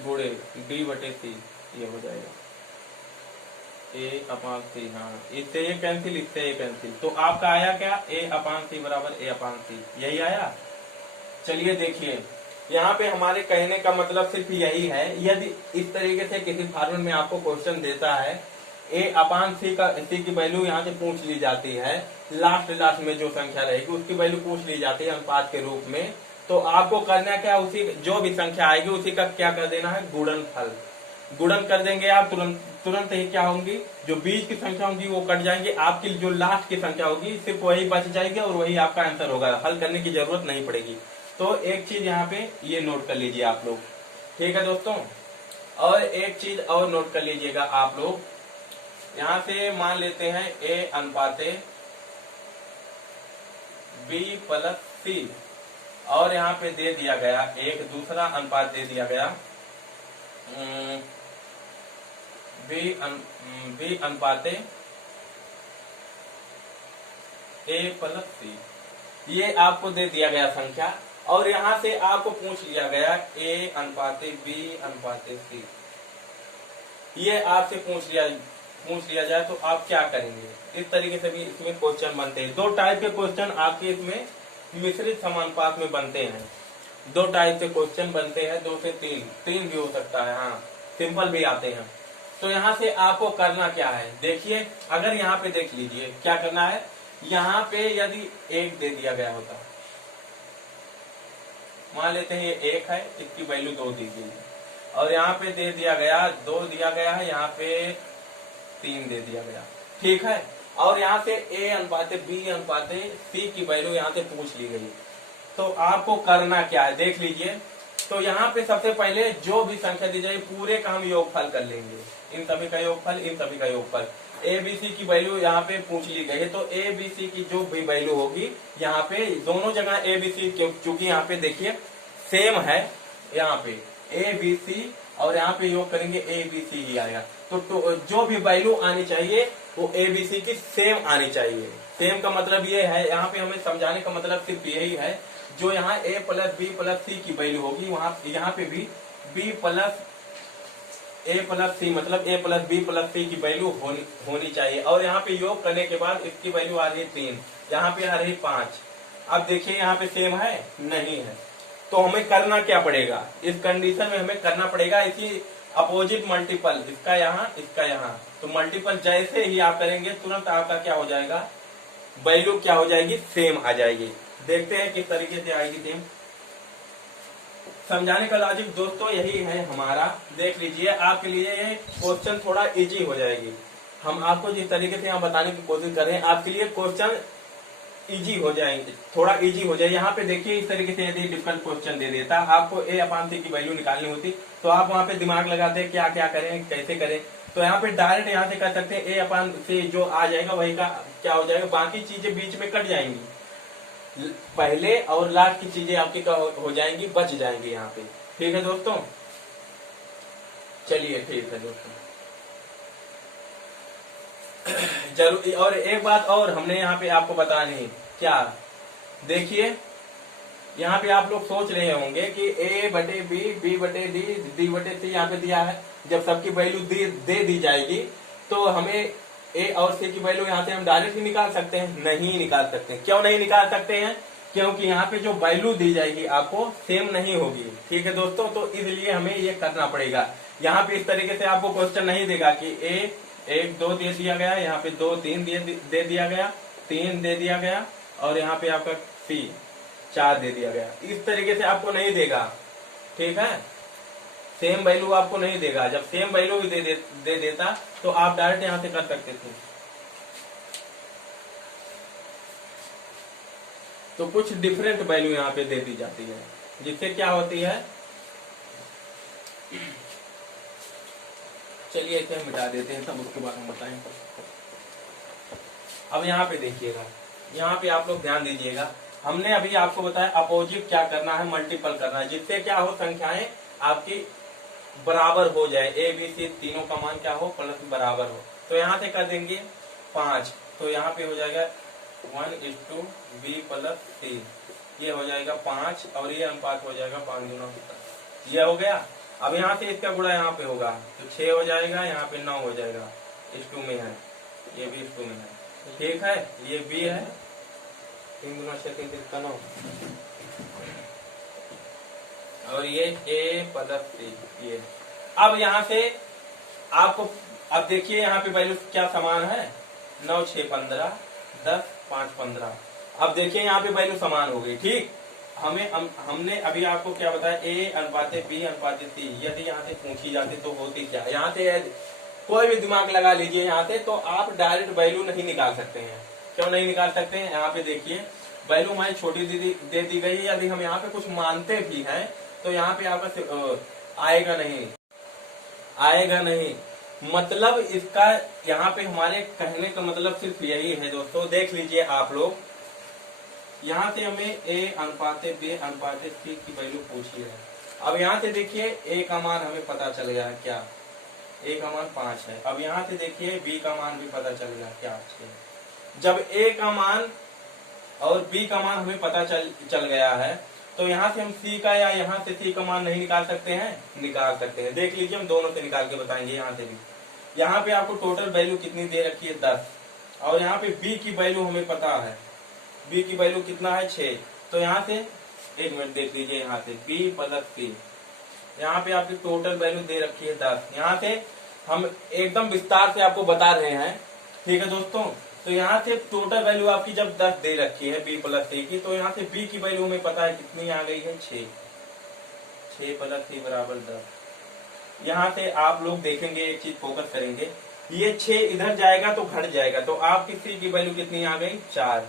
गुणे D बटे C, ये हो जाएगा A अपान C। हाँ, इससे ये कैंसिल, इससे ये कैंसिल, तो आपका आया क्या, A अपान C बराबर A अपान C, यही आया। चलिए देखिए, यहाँ पे हमारे कहने का मतलब सिर्फ यही है, यदि इस तरीके से किसी फॉर्मूले में आपको क्वेश्चन देता है, A अपान C की वैल्यू यहाँ से पूछ ली जाती है, लास्ट में जो संख्या रहेगी उसकी वैल्यू पूछ ली जाती है अनुपात के रूप में, तो आपको करना क्या, उसी जो भी संख्या आएगी उसी का क्या कर देना है, गुणनफल। गुणन कर देंगे आप, तुरंत ही क्या होंगी, जो बीच की संख्या होंगी वो कट जाएंगी, आपकी जो लास्ट की संख्या होगी सिर्फ वही बच जाएगी और वही आपका आंसर होगा, हल करने की जरूरत नहीं पड़ेगी। तो एक चीज यहाँ पे ये नोट कर लीजिए आप लोग, ठीक है दोस्तों। और एक चीज और नोट कर लीजिएगा आप लोग, यहाँ से मान लेते हैं A अनुपाते B प्लस C, और यहाँ पे दे दिया गया एक दूसरा अनुपात दे दिया गया B अनुपाते A प्लस C, ये आपको दे दिया गया संख्या, और यहाँ से आपको पूछ लिया गया A अनुपाते B अनुपाते C, ये आपसे पूछ लिया जाए तो आप क्या करेंगे। इस तरीके से भी इसमें क्वेश्चन बनते हैं। दो टाइप के क्वेश्चन आपके इसमें मिश्रित समानुपात में बनते हैं, दो टाइप से क्वेश्चन बनते हैं, 2 से 3 भी हो सकता है, हाँ सिंपल भी आते हैं। तो यहाँ से आपको करना क्या है, देखिए अगर यहाँ पे देख लीजिए क्या करना है, यहाँ पे यदि 1 दे दिया गया होता, मान लेते हैं ये 1 है, इसकी वैल्यू 2 दी गई है, और यहाँ पे दे दिया गया 2 दिया गया है, यहाँ पे 3 दे दिया गया, ठीक है। और यहाँ से A अनुपाते B अनुपाते C की वैल्यू यहाँ से पूछ ली गई, तो आपको करना क्या है देख लीजिए। तो यहाँ पे सबसे पहले जो भी संख्या दी जाएगी पूरे का हम योगफल कर लेंगे, इन सभी का योगफल, इन सभी का योगफल। ABC की वैल्यू यहाँ पे पूछ ली गई है, तो ABC की जो भी वैल्यू होगी यहाँ पे दोनों जगह ABC, चूंकि यहाँ पे देखिए सेम है, यहाँ पे ABC और यहाँ पे योग करेंगे ABC ही आएगा, तो जो भी वैल्यू आनी चाहिए वो ABC की सेम आनी चाहिए। सेम का मतलब ये है, यहाँ पे हमें समझाने का मतलब सिर्फ यही है, जो यहाँ A plus B plus C की वैल्यू होगी वहां यहाँ पे भी B plus A plus C मतलब A plus B plus C की वैल्यू होनी चाहिए। और यहाँ पे योग करने के बाद इसकी वैल्यू आ रही है 3, यहाँ पे आ रही 5। अब देखिए यहाँ पे सेम है, नहीं है, तो हमें करना क्या पड़ेगा, इस कंडीशन में हमें करना पड़ेगा इसी अपोजिट मल्टीपल, इसका यहाँ, तो मल्टीपल जैसे ही आप करेंगे तुरंत आपका क्या हो जाएगा, वैल्यू क्या हो जाएगी, सेम आ जाएगी। देखते हैं किस तरीके से आएगी सेम। समझाने का लॉजिक दोस्तों यही है हमारा, देख लीजिए आपके लिए ये क्वेश्चन थोड़ा इजी हो जाएगी। हम आपको जिस तरीके से यहाँ बताने की कोशिश कर रहे हैं आपके लिए क्वेश्चन इजी हो जाएंगे, थोड़ा इजी हो जाए। यहाँ पे देखिए इस तरीके से यदि डिफरेंट क्वेश्चन दे देता, आपको a अपान c की वैल्यू निकालनी होती तो आप वहाँ पे दिमाग लगाते क्या क्या करें कैसे करें, तो यहाँ पे डायरेक्ट यहाँ से कर सकते हैं a अपान c जो आ जाएगा वही का क्या हो जाएगा, बाकी चीजें बीच में कट जाएंगी, पहले और लास्ट की चीजें आपकी हो जाएंगी, बच जाएंगी यहाँ पे। ठीक है दोस्तों, चलिए ठीक है दोस्तों। जरूर, और एक बात और हमने यहाँ पे आपको बतानी है, क्या देखिए यहाँ पे आप लोग सोच रहे होंगे कि a बटे बी, बी बटे डी, डी बटे सी यहाँ पे दिया है, जब सबकी वैल्यू दे दी जाएगी तो हमें a और c की वैल्यू यहाँ से हम डायरेक्ट ही निकाल सकते हैं, नहीं निकाल सकते। क्यों नहीं निकाल सकते हैं, क्योंकि यहाँ पे जो वैल्यू दी जाएगी आपको सेम नहीं होगी। ठीक है दोस्तों, तो इसलिए हमें ये करना पड़ेगा। यहाँ पे इस तरीके से आपको क्वेश्चन नहीं देगा कि a 1 2 दे दिया गया, यहाँ पे 2 3 दे दिया गया, 3 दे दिया गया, और यहाँ पे आपका c 4 दे दिया गया, इस तरीके से आपको नहीं देगा। ठीक है, सेम वैल्यू आपको नहीं देगा। जब सेम वैल्यू भी दे देता तो आप डायरेक्ट यहाँ से कर सकते थे। तो कुछ डिफरेंट वैल्यू यहाँ पे दे दी जाती है, जिससे क्या होती है, चलिए इसे मिटा देते हैं, सब उसके बाद हम बताएंगे। अब यहाँ पे देखिएगा, यहाँ पे आप लोग ध्यान दीजिएगा, हमने अभी आपको बताया अपोजिट क्या करना है, मल्टीपल करना है, जिससे क्या हो, संख्याएं आपकी बराबर हो जाए, ए बी सी तीनों का मान क्या हो, प्लस बराबर हो। तो यहाँ से कर देंगे 5, तो यहाँ पे हो जाएगा 1:2 b प्लस c, ये हो जाएगा 5 और ये अनुपात हो जाएगा 5 गुना 7, ये हो गया। अब यहाँ से इसका गुणा यहाँ पे होगा तो 6 हो जाएगा, यहाँ पे 9 हो जाएगा, इस 2 में है, ये भी इस 2 में है। ठीक है, ये b है, 3 गुना 6 3 इसका 9, और ये a प्लस c, ये। अब यहाँ से आपको, अब देखिए यहाँ पे वैल्यू क्या समान है, 9 6 15, 10 5 15। अब देखिए यहाँ पे वैल्यू समान हो गई। ठीक, हमने अभी आपको क्या बताया, a अनुपात b अनुपात c, यदि यहाँ से पूछी जाती तो होती क्या, यहाँ से कोई भी दिमाग लगा लीजिए यहाँ से, तो आप डायरेक्ट वैल्यू नहीं निकाल सकते हैं। क्यों नहीं निकाल सकते हैं, यहाँ पे देखिए वैल्यू हमारी छोटी दे दी गई है, यदि हम यहाँ पे कुछ मानते भी हैं तो यहाँ पे आपका आएगा नहीं। मतलब इसका यहाँ पे हमारे कहने का मतलब सिर्फ यही है दोस्तों, देख लीजिए आप लोग, यहाँ से हमें a अनुपात b अनुपात c की वैल्यू पूछी है। अब यहाँ से देखिए a का मान हमें पता चल गया है, क्या a का मान 5 है। अब यहाँ से देखिए b का मान भी पता चल गया, क्या 6। जब a का मान और b का मान हमें पता चल गया है तो यहाँ से हम c का या यहाँ से c का मान नहीं निकाल सकते हैं, निकाल सकते हैं। देख लीजिए हम दोनों से निकाल के बताएंगे। यहाँ से भी, यहाँ पे आपको टोटल वैल्यू कितनी दे रखी है, 10, और यहाँ पे b की वैल्यू हमें पता है, b की वैल्यू कितना है, 6। तो यहाँ से एक मिनट देख लीजिए, यहाँ से b प्लस c, यहाँ पे आपकी टोटल वैल्यू दे रखी है 10। यहाँ से हम एकदम विस्तार से आपको बता रहे हैं। ठीक है दोस्तों, तो यहाँ से टोटल वैल्यू आपकी जब 10 दे रखी है b प्लस c की, तो यहाँ से b की वैल्यू हमें पता है कितनी आ गई है, 6 प्लस c बराबर 10। यहाँ से आप लोग देखेंगे, एक चीज फोकस करेंगे, ये 6 इधर जाएगा तो घट जाएगा, तो आपकी c की वैल्यू कितनी आ गई, 4।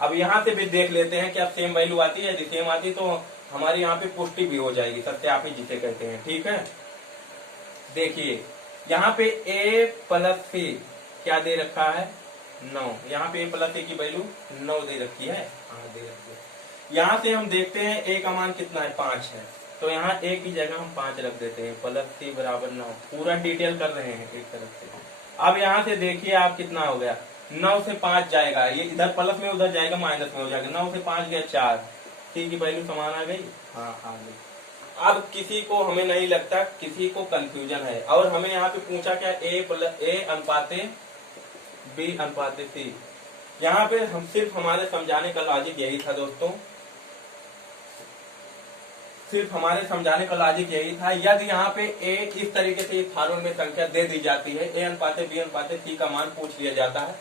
अब यहाँ से भी देख लेते हैं क्या सेम वैल्यू आती है, यदि सेम आती तो हमारी यहाँ पे पुष्टि भी हो जाएगी, सत्यापित जिसे कहते हैं। ठीक है, देखिए यहाँ पे a प्लस c क्या दे रखा है, 9। यहाँ पे a प्लस c की वैल्यू 9 दे रखी है, हाँ दे रखी है। यहाँ से हम देखते हैं a का मान कितना है, 5 है, तो यहाँ a की जगह हम 5 रख देते हैं, प्लस c बराबर 9। पूरा डिटेल कर रहे हैं एक तरफ से। अब यहाँ से देखिए आप कितना हो गया, 9 से 5 जाएगा, ये इधर प्लस में उधर जाएगा माइनस में हो जाएगा, 9 से 5 गया 4, c की वैल्यू समान आ गई, हाँ आ गई। अब किसी को हमें नहीं लगता, किसी को कंफ्यूजन है, और हमें यहाँ पे पूछा क्या, a अनुपात b अनुपात c। यहाँ पे हम सिर्फ हमारे समझाने का लॉजिक यही था दोस्तों, सिर्फ हमारे समझाने का लॉजिक यही था। यदि यहाँ पे ए इस तरीके से फॉर्मूले में संख्या दे दी जाती है, ए अनुपात बी अनुपात सी का मान पूछ लिया जाता है,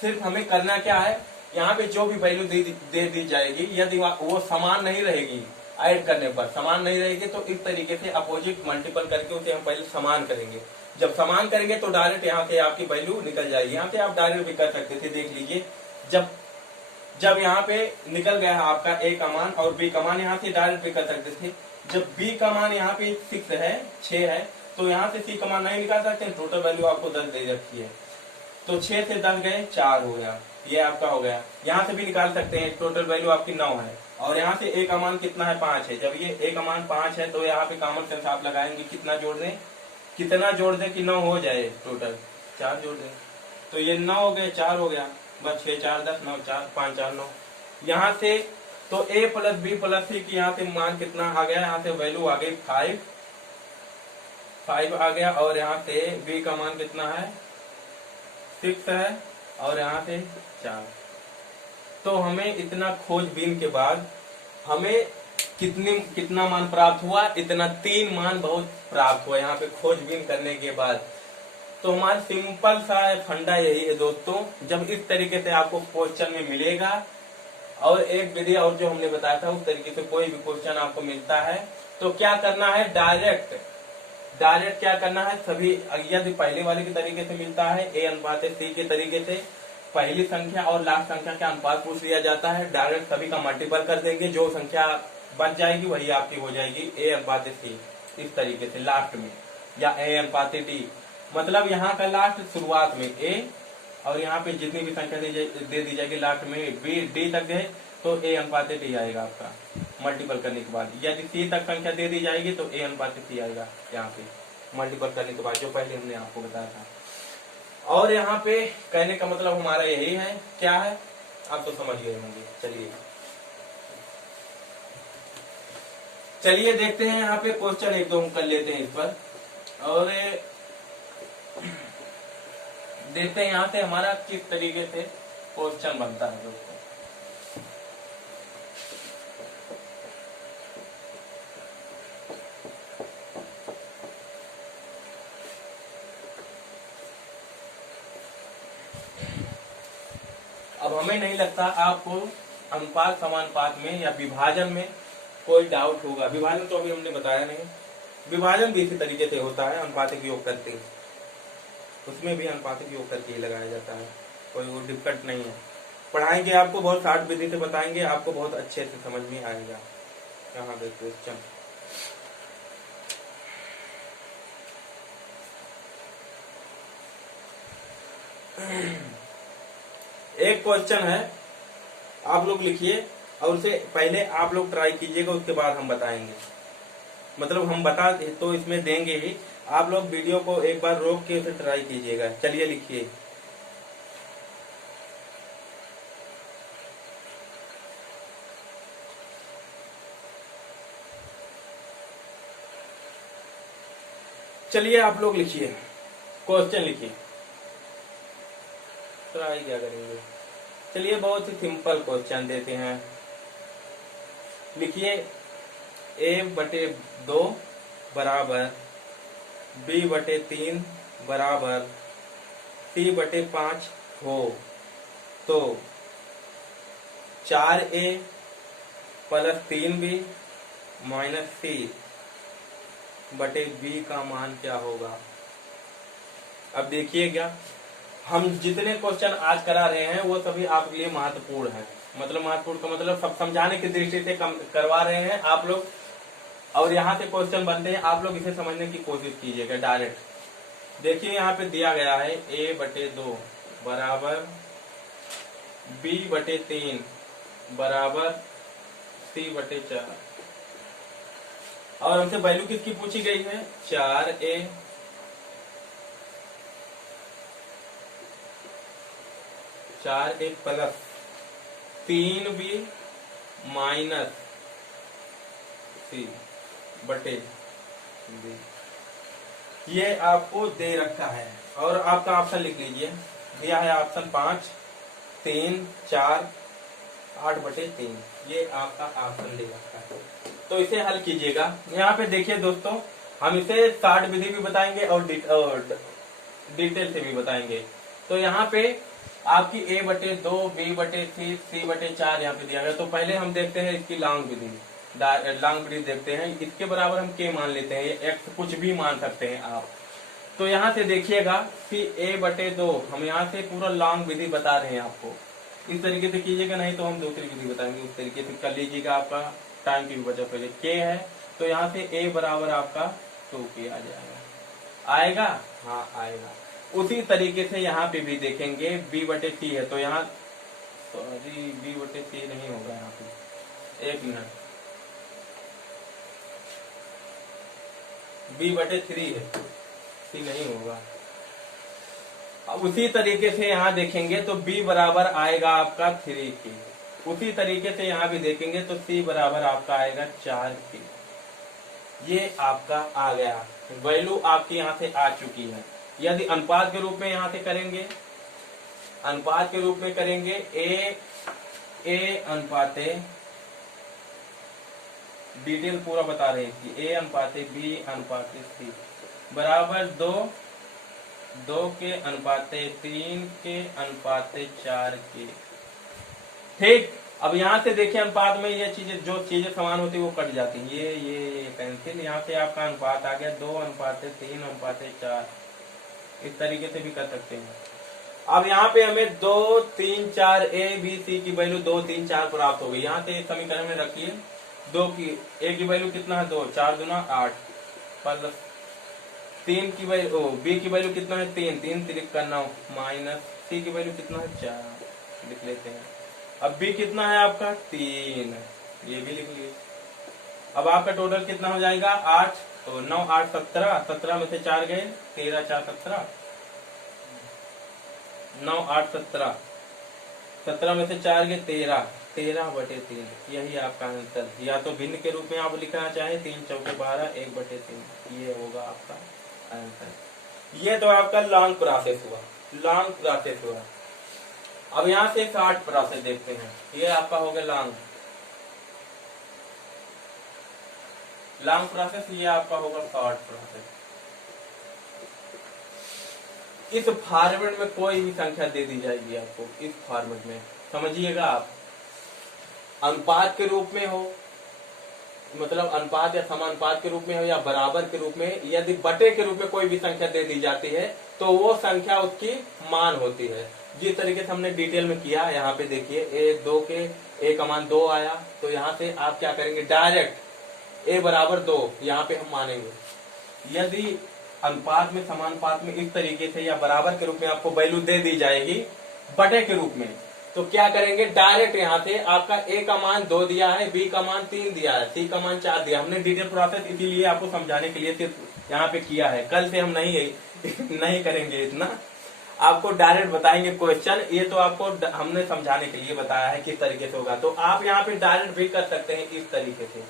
सिर्फ हमें करना क्या है, यहाँ पे जो भी वैल्यू दे दी जाएगी यदि वो समान नहीं रहेगी, ऐड करने पर समान नहीं रहेगी, तो इस तरीके से अपोजिट मल्टीपल करके उसे हम पहले समान करेंगे। जब समान करेंगे तो डायरेक्ट यहाँ से आपकी वैल्यू निकल जाएगी। यहाँ पे आप डायरेक्ट भी कर सकते थे, देख लीजिए, जब यहाँ पे निकल गया है आपका ए का मान और बी का मान, यहाँ से डायरेक्ट भी कर सकते थे। जब बी का मान यहाँ पे 6 है, 6 है, तो यहाँ से सी का मान नहीं निकाल सकते, टोटल वैल्यू आपको 10 दे रखी है, तो 6 से 10 गए 4 हो गया, ये आपका हो गया। यहाँ से भी निकाल सकते हैं, टोटल वैल्यू आपकी 9 है, और यहाँ से ए का मान कितना है, 5 है। जब ये ए का मान 5 है तो यहाँ पे कॉमन सेंस आप लगाएंगे, कितना जोड़ दें कि 9 हो जाए, टोटल 4 जोड़ दें, तो ये 9 हो गए, 4 हो गया, बस 6 4 10, 9 4 5 4 9। यहाँ से तो ए प्लस बी प्लस सी की यहाँ से मान कितना आ गया, यहाँ से वैल्यू आ गई 5 आ गया, और यहाँ से बी का मान कितना है, 6 है, और यहाँ से 4। तो हमें इतना खोजबीन के बाद हमें कितना मान प्राप्त हुआ, इतना 3 मान बहुत प्राप्त हुआ यहाँ पे खोजबीन करने के बाद। तो हमारा सिंपल सा फंडा यही है दोस्तों, जब इस तरीके से आपको क्वेश्चन में मिलेगा और एक विधि और जो हमने बताया था उस तरीके से कोई भी क्वेश्चन आपको मिलता है, तो क्या करना है, डायरेक्ट क्या करना है, सभी यदि पहले वाले के तरीके से मिलता है ए अनुपात सी के तरीके से पहली संख्या और लास्ट संख्या का अनुपात पूछ लिया जाता है, डायरेक्ट सभी का मल्टीपल कर देंगे, जो संख्या बच जाएगी वही आपकी हो जाएगी ए अनुपात सी, इस तरीके से लास्ट में, या ए अनुपात डी, मतलब यहाँ का लास्ट शुरुआत में ए, और यहाँ पे जितनी भी संख्या दे दी जाएगी लास्ट में बी डी तक गए तो ए अनुपात डी आएगा आपका मल्टीपल करने के बाद। यदि सी तक संख्या दे दी जाएगी तो ए अनुपात सी आएगा यहाँ पे मल्टीपल करने के बाद, जो पहले हमने आपको बताया था। और यहाँ पे कहने का मतलब हमारा यही है, क्या है आप तो समझ गए होंगे। चलिए देखते हैं यहाँ पे क्वेश्चन एक दो हम कर लेते हैं इस पर, और देखते हैं यहाँ से हमारा किस तरीके से क्वेश्चन बनता है दोस्तों। अब हमें नहीं लगता आपको अनुपात समानुपात में या विभाजन में कोई डाउट होगा। विभाजन तो अभी हमने बताया नहीं, विभाजन भी इसी तरीके से होता है, अनुपातिक योग करते उसमें भी अनुपातिक योग करके ही लगाया जाता है, कोई वो दिक्कत नहीं है। पढ़ाएंगे आपको बहुत शार्ट विधि से बताएंगे, आपको बहुत अच्छे से समझ में आएगा। यहाँ पे क्वेश्चन एक क्वेश्चन है, आप लोग लिखिए और उसे पहले आप लोग ट्राई कीजिएगा, उसके बाद हम बताएंगे। मतलब हम बता तो इसमें देंगे ही, आप लोग वीडियो को एक बार रोक के उसे ट्राई कीजिएगा। चलिए लिखिए, चलिए आप लोग लिखिए, क्वेश्चन लिखिए, ट्राई क्या करेंगे। चलिए बहुत ही सिंपल क्वेश्चन देते हैं, लिखिए a/2 बराबर b/3 बराबर c/5 हो तो 4a + 3b - c/b का मान क्या होगा। अब देखिए, क्या हम जितने क्वेश्चन आज करा रहे हैं वो सभी आपके लिए महत्वपूर्ण है, मतलब महत्वपूर्ण का मतलब सब समझाने की दृष्टि से करवा रहे हैं आप लोग, और यहाँ से क्वेश्चन बनते हैं, आप लोग इसे समझने की कोशिश कीजिएगा डायरेक्ट। देखिए यहाँ पे दिया गया है a/2 बराबर b/3 बराबर c/4, और हमसे वैल्यू किसकी पूछी गई है, 4a plus 3b minus c/b, ये आपको दे रखा है। और आपका ऑप्शन लिख लीजिए, दिया है ऑप्शन 5 3 4 8/3, ये आपका ऑप्शन दे रखा है। तो इसे हल कीजिएगा। यहाँ पे देखिए दोस्तों, हम इसे शॉर्ट विधि भी बताएंगे और डिटेल से भी बताएंगे। तो यहाँ पे आपकी a/2 b/3 c/4 यहाँ पे दिया गया। तो पहले हम देखते हैं इसकी लॉन्ग विधि, लॉन्ग विधि देखते हैं। इसके बराबर हम k मान लेते हैं, ये x कुछ भी मान सकते हैं आप। तो यहाँ से देखिएगा कि a/2 हम यहाँ से पूरा लॉन्ग विधि बता रहे हैं आपको। इस तरीके से कीजिएगा, नहीं तो हम दूसरी विधि बताएंगे, उस तरीके से कर लीजिएगा, आपका टाइम की भी बचत हो जाए। k है तो यहाँ से a बराबर आपका 2k आ जाएगा। आएगा? हाँ आएगा। उसी तरीके से यहाँ पे भी देखेंगे b/c है तो यहाँ सॉरी b/c नहीं होगा यहाँ पे, एक मिनट, b/3 है, c नहीं होगा। अब उसी तरीके से यहाँ देखेंगे तो b बराबर आएगा आपका 3k। उसी तरीके से यहाँ भी देखेंगे तो c बराबर आपका आएगा 4k। ये आपका आ गया, वैल्यू आपकी यहाँ से आ चुकी है। यदि अनुपात के रूप में यहाँ से करेंगे, अनुपात के रूप में करेंगे a अनुपाते, डिटेल पूरा बता रहे हैं कि a अनुपाते b अनुपाते c बराबर 2 के अनुपाते 3 के अनुपाते 4 के। ठीक, अब यहाँ से देखिए अनुपात में ये चीजें, जो चीजें समान होती है वो कट जाती हैं। ये कैंसिल, यहाँ से आपका अनुपात आ गया 2:3:4। इस तरीके से भी कर सकते हैं। अब यहाँ पे हमें 2 3 4 a b c की वैल्यू 2 3 4 प्राप्त हो गई। यहाँ से समीकरण में रखिए, 2 की a की वैल्यू कितना है 2, 4 दूना 8 प्लस 3 की वैल्यू, b की वैल्यू कितना है 3, 3 3 का 9 माइनस c की वैल्यू कितना है 4 लिख लेते हैं। अब b कितना है आपका 3, ये भी लिख लीजिए। अब आपका टोटल कितना हो जाएगा 8, तो 9 8 17, 17 में से 4 गए 13 4 17, 9 8 17, 17 में से 4 गए 13, 13/3। यही आपका आंसर, या तो भिन्न के रूप में आप लिखना चाहे 3 चौके 12 1/3, ये होगा आपका आंसर। ये तो आपका लॉन्ग प्रोसेस हुआ, लॉन्ग प्रोसेस हुआ। अब यहाँ से शॉर्ट प्रोसेस देखते हैं। ये आपका हो गया लॉन्ग प्रोसेस, ये आपका होगा शॉर्ट प्रोसेस। इस फॉर्मेट में कोई भी संख्या दे दी जाएगी आपको, इस फॉर्मेट में समझिएगा आप, अनुपात के रूप में हो, मतलब अनुपात या समानुपात के रूप में हो या बराबर के रूप में, यदि बटे के रूप में कोई भी संख्या दे दी जाती है तो वो संख्या उसकी मान होती है। जिस तरीके से हमने डिटेल में किया, यहाँ पे देखिए a का मान 2 आया, तो यहाँ से आप क्या करेंगे डायरेक्ट a बराबर 2 यहाँ पे हम मानेंगे। यदि अनुपात में समानुपात में इस तरीके से या बराबर के रूप में आपको वैल्यू दे दी जाएगी बटे के रूप में, तो क्या करेंगे डायरेक्ट यहाँ से आपका a का मान 2 दिया है, b का मान 3 दिया है, c का मान 4 दिया। हमने डिटेल प्रोसेस इसीलिए आपको समझाने के लिए सिर्फ यहाँ पे किया है, कल से हम नहीं करेंगे इतना, आपको डायरेक्ट बताएंगे क्वेश्चन। ये तो आपको हमने समझाने के लिए बताया है किस तरीके से होगा, तो आप यहाँ पे डायरेक्ट भी कर सकते हैं इस तरीके से।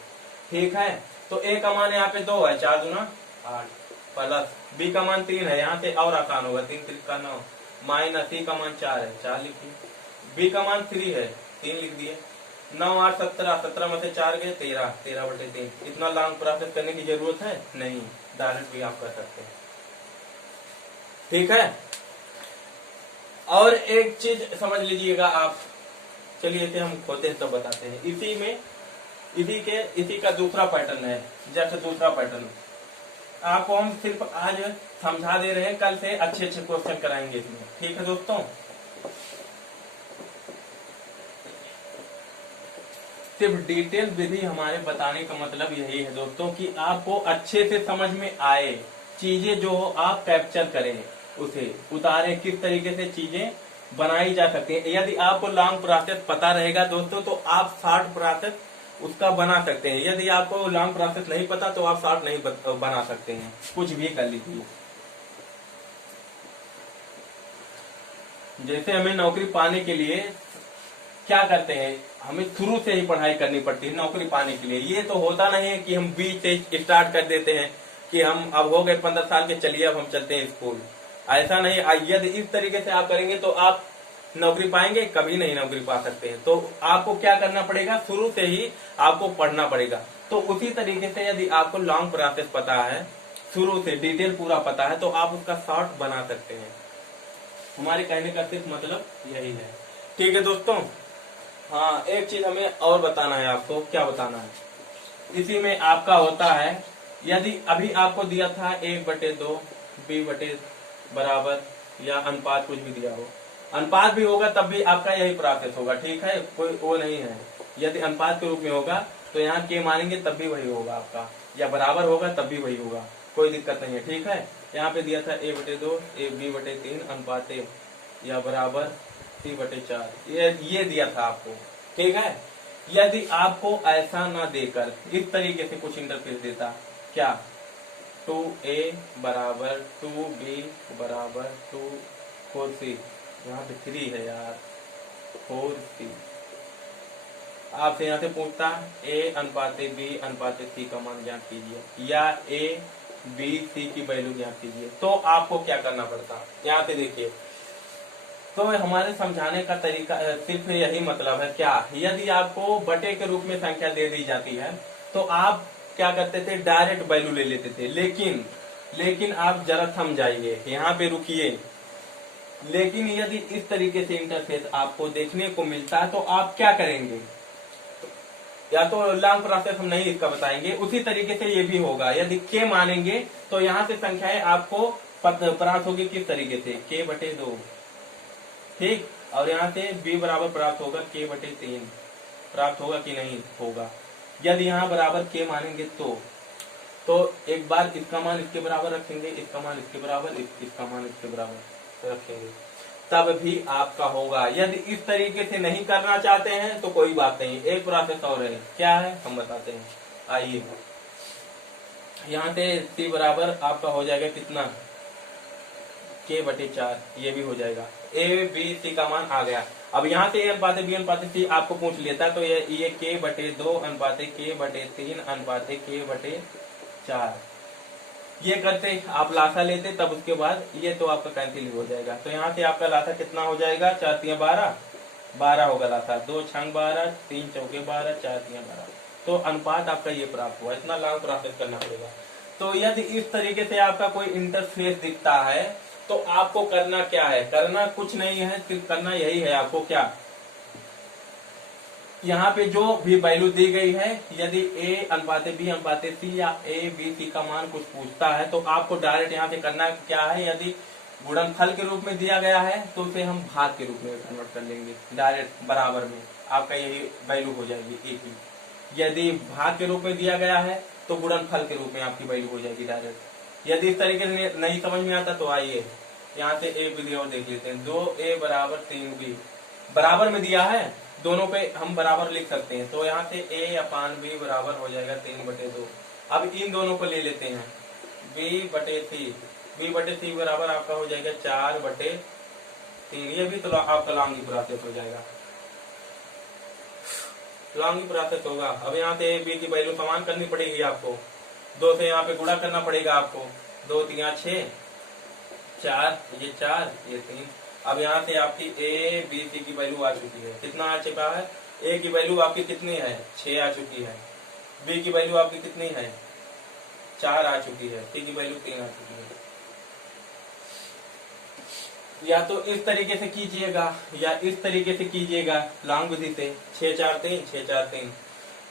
ठीक है, तो a का मान यहाँ पे 2 है, 4 दूना 8 प्लस b का मान 3 है, यहाँ से और आसान होगा 3 3 का 9 माइनस c का मान 4 है, 4 लिखिए, b का मान 3 है 3 लिख दिए, 9 8 17, 17 में से 4 गए 13, 13/3। इतना लॉन्ग प्रोसेस करने की जरूरत है नहीं, डायरेक्ट भी आप कर सकते हैं। ठीक है, और एक चीज समझ लीजिएगा आप, चलिए इसे हम खोते हैं तब बताते हैं। इसी का दूसरा पैटर्न है, जैसे दूसरा पैटर्न आपको हम सिर्फ आज समझा दे रहे हैं, कल से अच्छे क्वेश्चन कराएंगे इसमें। ठीक है दोस्तों, सिर्फ डिटेल विधि हमारे बताने का मतलब यही है दोस्तों कि आपको अच्छे से समझ में आए, चीजें जो आप कैप्चर करें, उसे उतारे, किस तरीके से चीजें बनाई जा सकती है। यदि आपको लॉन्ग प्रोसेस पता रहेगा दोस्तों तो आप शॉर्ट प्रोसेस उसका बना सकते हैं। यदि आपको लॉन्ग प्रोसेस नहीं पता तो आप शॉर्ट नहीं बना सकते हैं, कुछ भी कर लीजिए। जैसे हमें नौकरी पाने के लिए क्या करते हैं, हमें शुरू से ही पढ़ाई करनी पड़ती है नौकरी पाने के लिए। ये तो होता नहीं है कि हम बीच से स्टार्ट कर देते हैं कि हम अब हो गए 15 साल के, चलिए अब हम चलते हैं स्कूल, ऐसा नहीं। यदि इस तरीके से आप करेंगे तो आप नौकरी पाएंगे, कभी नहीं नौकरी पा सकते हैं। तो आपको क्या करना पड़ेगा, शुरू से ही आपको पढ़ना पड़ेगा। तो उसी तरीके से यदि आपको लॉन्ग प्रोसेस पता है, शुरू से डिटेल पूरा पता है, तो आप उसका शॉर्ट बना सकते हैं। हमारे कहने का सिर्फ मतलब यही है। ठीक है दोस्तों। हाँ, एक चीज हमें और बताना है आपको। क्या बताना है? इसी में आपका होता है, यदि अभी आपको दिया था 1/2 b बराबर या अनुपात कुछ भी दिया हो, अनुपात भी होगा तब भी आपका यही प्रोसेस होगा। ठीक है, कोई वो नहीं है। यदि अनुपात के रूप में होगा तो यहाँ के मानेंगे तब भी वही होगा आपका, या बराबर होगा तब भी वही होगा, कोई दिक्कत नहीं है। ठीक है, यहाँ पे दिया था a/2 b/3 अनुपात या बराबर c/4, ये दिया था आपको। ठीक है, यदि आपको ऐसा ना देकर इस तरीके से कुछ इंटरफेस देता, क्या 2a बराबर 2b बराबर 4c, यहाँ पे 3 है यार, 4c, आपसे यहाँ से पूछता a अनुपात b अनुपात c का मान ज्ञात कीजिए, या a b c की वैल्यू ज्ञात कीजिए, तो आपको क्या करना पड़ता? यहाँ पे देखिए, तो हमारे समझाने का तरीका सिर्फ यही मतलब है। क्या, यदि आपको बटे के रूप में संख्या दे दी जाती है तो आप क्या करते थे? डायरेक्ट वैल्यू ले लेते थे। लेकिन आप जरा थम जाइए, यहाँ पे रुकिए। लेकिन यदि इस तरीके से इंटरफेस आपको देखने को मिलता है तो आप क्या करेंगे? या तो लॉन्ग प्रोसेस हम नहीं इसका बताएंगे, उसी तरीके से ये भी होगा। यदि के मानेंगे तो यहाँ से संख्याएं आपको प्राप्त होगी किस तरीके से? k/2, ठीक, और यहाँ से b बराबर प्राप्त होगा k/3, प्राप्त होगा कि नहीं होगा? यदि यहाँ बराबर k मानेंगे तो एक बार इसका मान इसके बराबर रखेंगे, इसका मान इसके बराबर, इसका मान इसके बराबर रखेंगे, तब भी आपका होगा। यदि इस तरीके से नहीं करना चाहते हैं तो कोई बात नहीं, एक प्रोसेस और है। क्या है हम बताते हैं, आइए। यहाँ से c बराबर आपका हो जाएगा कितना? k/4, ये भी हो जाएगा। a b c का मान आ गया। अब यहाँ से a अनुपात b अनुपात c आपको पूछ लेता है तो ये k/2 अनुपात k/3 अनुपात k/4, ये करते आप लासा लेते, तब उसके बाद ये तो आपका कैंसिल हो जाएगा। तो यहाँ से आपका लासा कितना हो जाएगा? 4 3 12 होगा लासा, 2 6 12, 3 4 12, 4 3 12। तो अनुपात आपका ये प्राप्त हुआ। इतना लॉन्ग प्रोसेस करना पड़ेगा। तो यदि इस तरीके से आपका कोई इंटरफेस दिखता है तो आपको करना क्या है? करना कुछ नहीं है, सिर्फ करना यही है आपको। क्या, यहाँ पे जो भी वैल्यू दी गई है, यदि a अनुपात b अनुपात c या a b c का मान कुछ पूछता है तो आपको डायरेक्ट यहाँ पे करना क्या है? यदि गुणनफल के रूप में दिया गया है तो उसे हम भाग के रूप में कन्वर्ट कर लेंगे, डायरेक्ट बराबर में आपका यही वैल्यू हो जाएगी a की। यदि भाग के रूप में दिया गया है तो गुणनफल के रूप में आपकी वैल्यू हो जाएगी डायरेक्ट। यदि इस तरीके से नहीं समझ में आता तो आइए यहाँ से एक विधि और देख लेते हैं। 2a बराबर 3b बराबर में दिया है, दोनों पे हम बराबर लिख सकते हैं। तो यहाँ से a/b बराबर हो जाएगा 3/2। अब इन दोनों को ले लेते हैं, b/c बराबर आपका हो जाएगा 4/3। ये भी तो आपका लॉन्ग प्रोसेस हो जाएगा, लॉन्ग प्रोसेस होगा। अब यहाँ से a b की वैल्यू समान करनी पड़ेगी आपको, 2 से यहाँ पे गुणा करना पड़ेगा आपको। 2 3 6, 4, ये 4 ये 3। अब यहाँ से आपकी a b c की वैल्यू आ चुकी है। कितना आ चुका है? a की वैल्यू आपकी कितनी है? 6 आ चुकी है। b की वैल्यू आपकी कितनी है? 4 आ चुकी है। c की वैल्यू 3 आ चुकी है। या तो इस तरीके से कीजिएगा या इस तरीके से कीजिएगा, लॉन्ग विधि से 6 4 3 6 4 3,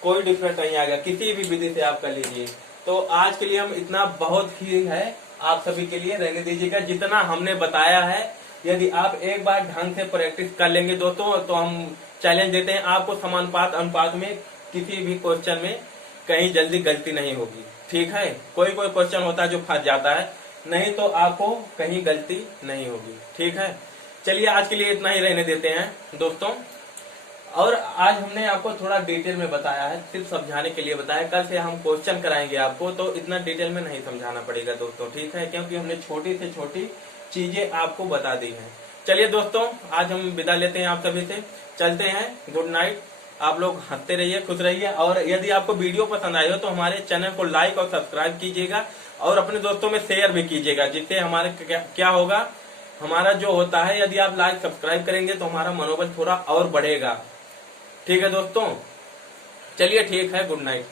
कोई डिफरेंस नहीं आएगा। किसी भी विधि से आप कर लीजिए। तो आज के लिए हम इतना बहुत ही है, आप सभी के लिए रहने दीजिएगा। जितना हमने बताया है, यदि आप एक बार ढंग से प्रैक्टिस कर लेंगे दोस्तों, तो हम चैलेंज देते हैं आपको, समानुपात अनुपात में किसी भी क्वेश्चन में कहीं जल्दी गलती नहीं होगी। ठीक है, कोई क्वेश्चन होता है जो फंस जाता है, नहीं तो आपको कहीं गलती नहीं होगी। ठीक है, चलिए आज के लिए इतना ही रहने देते हैं दोस्तों। और आज हमने आपको थोड़ा डिटेल में बताया है, सिर्फ समझाने के लिए बताया। कल से हम क्वेश्चन कराएंगे आपको, तो इतना डिटेल में नहीं समझाना पड़ेगा दोस्तों। ठीक है, क्योंकि हमने छोटी से छोटी चीजें आपको बता दी हैं। चलिए दोस्तों, आज हम विदा लेते हैं आप सभी से, चलते हैं, गुड नाइट। आप लोग हंसते रहिए, खुश रहिए। और यदि आपको वीडियो पसंद आई हो तो हमारे चैनल को लाइक और सब्सक्राइब कीजिएगा और अपने दोस्तों में शेयर भी कीजिएगा, जिससे हमारे क्या होगा, हमारा जो होता है, यदि आप लाइक सब्सक्राइब करेंगे तो हमारा मनोबल थोड़ा और बढ़ेगा। ठीक है दोस्तों, चलिए ठीक है, गुड नाइट।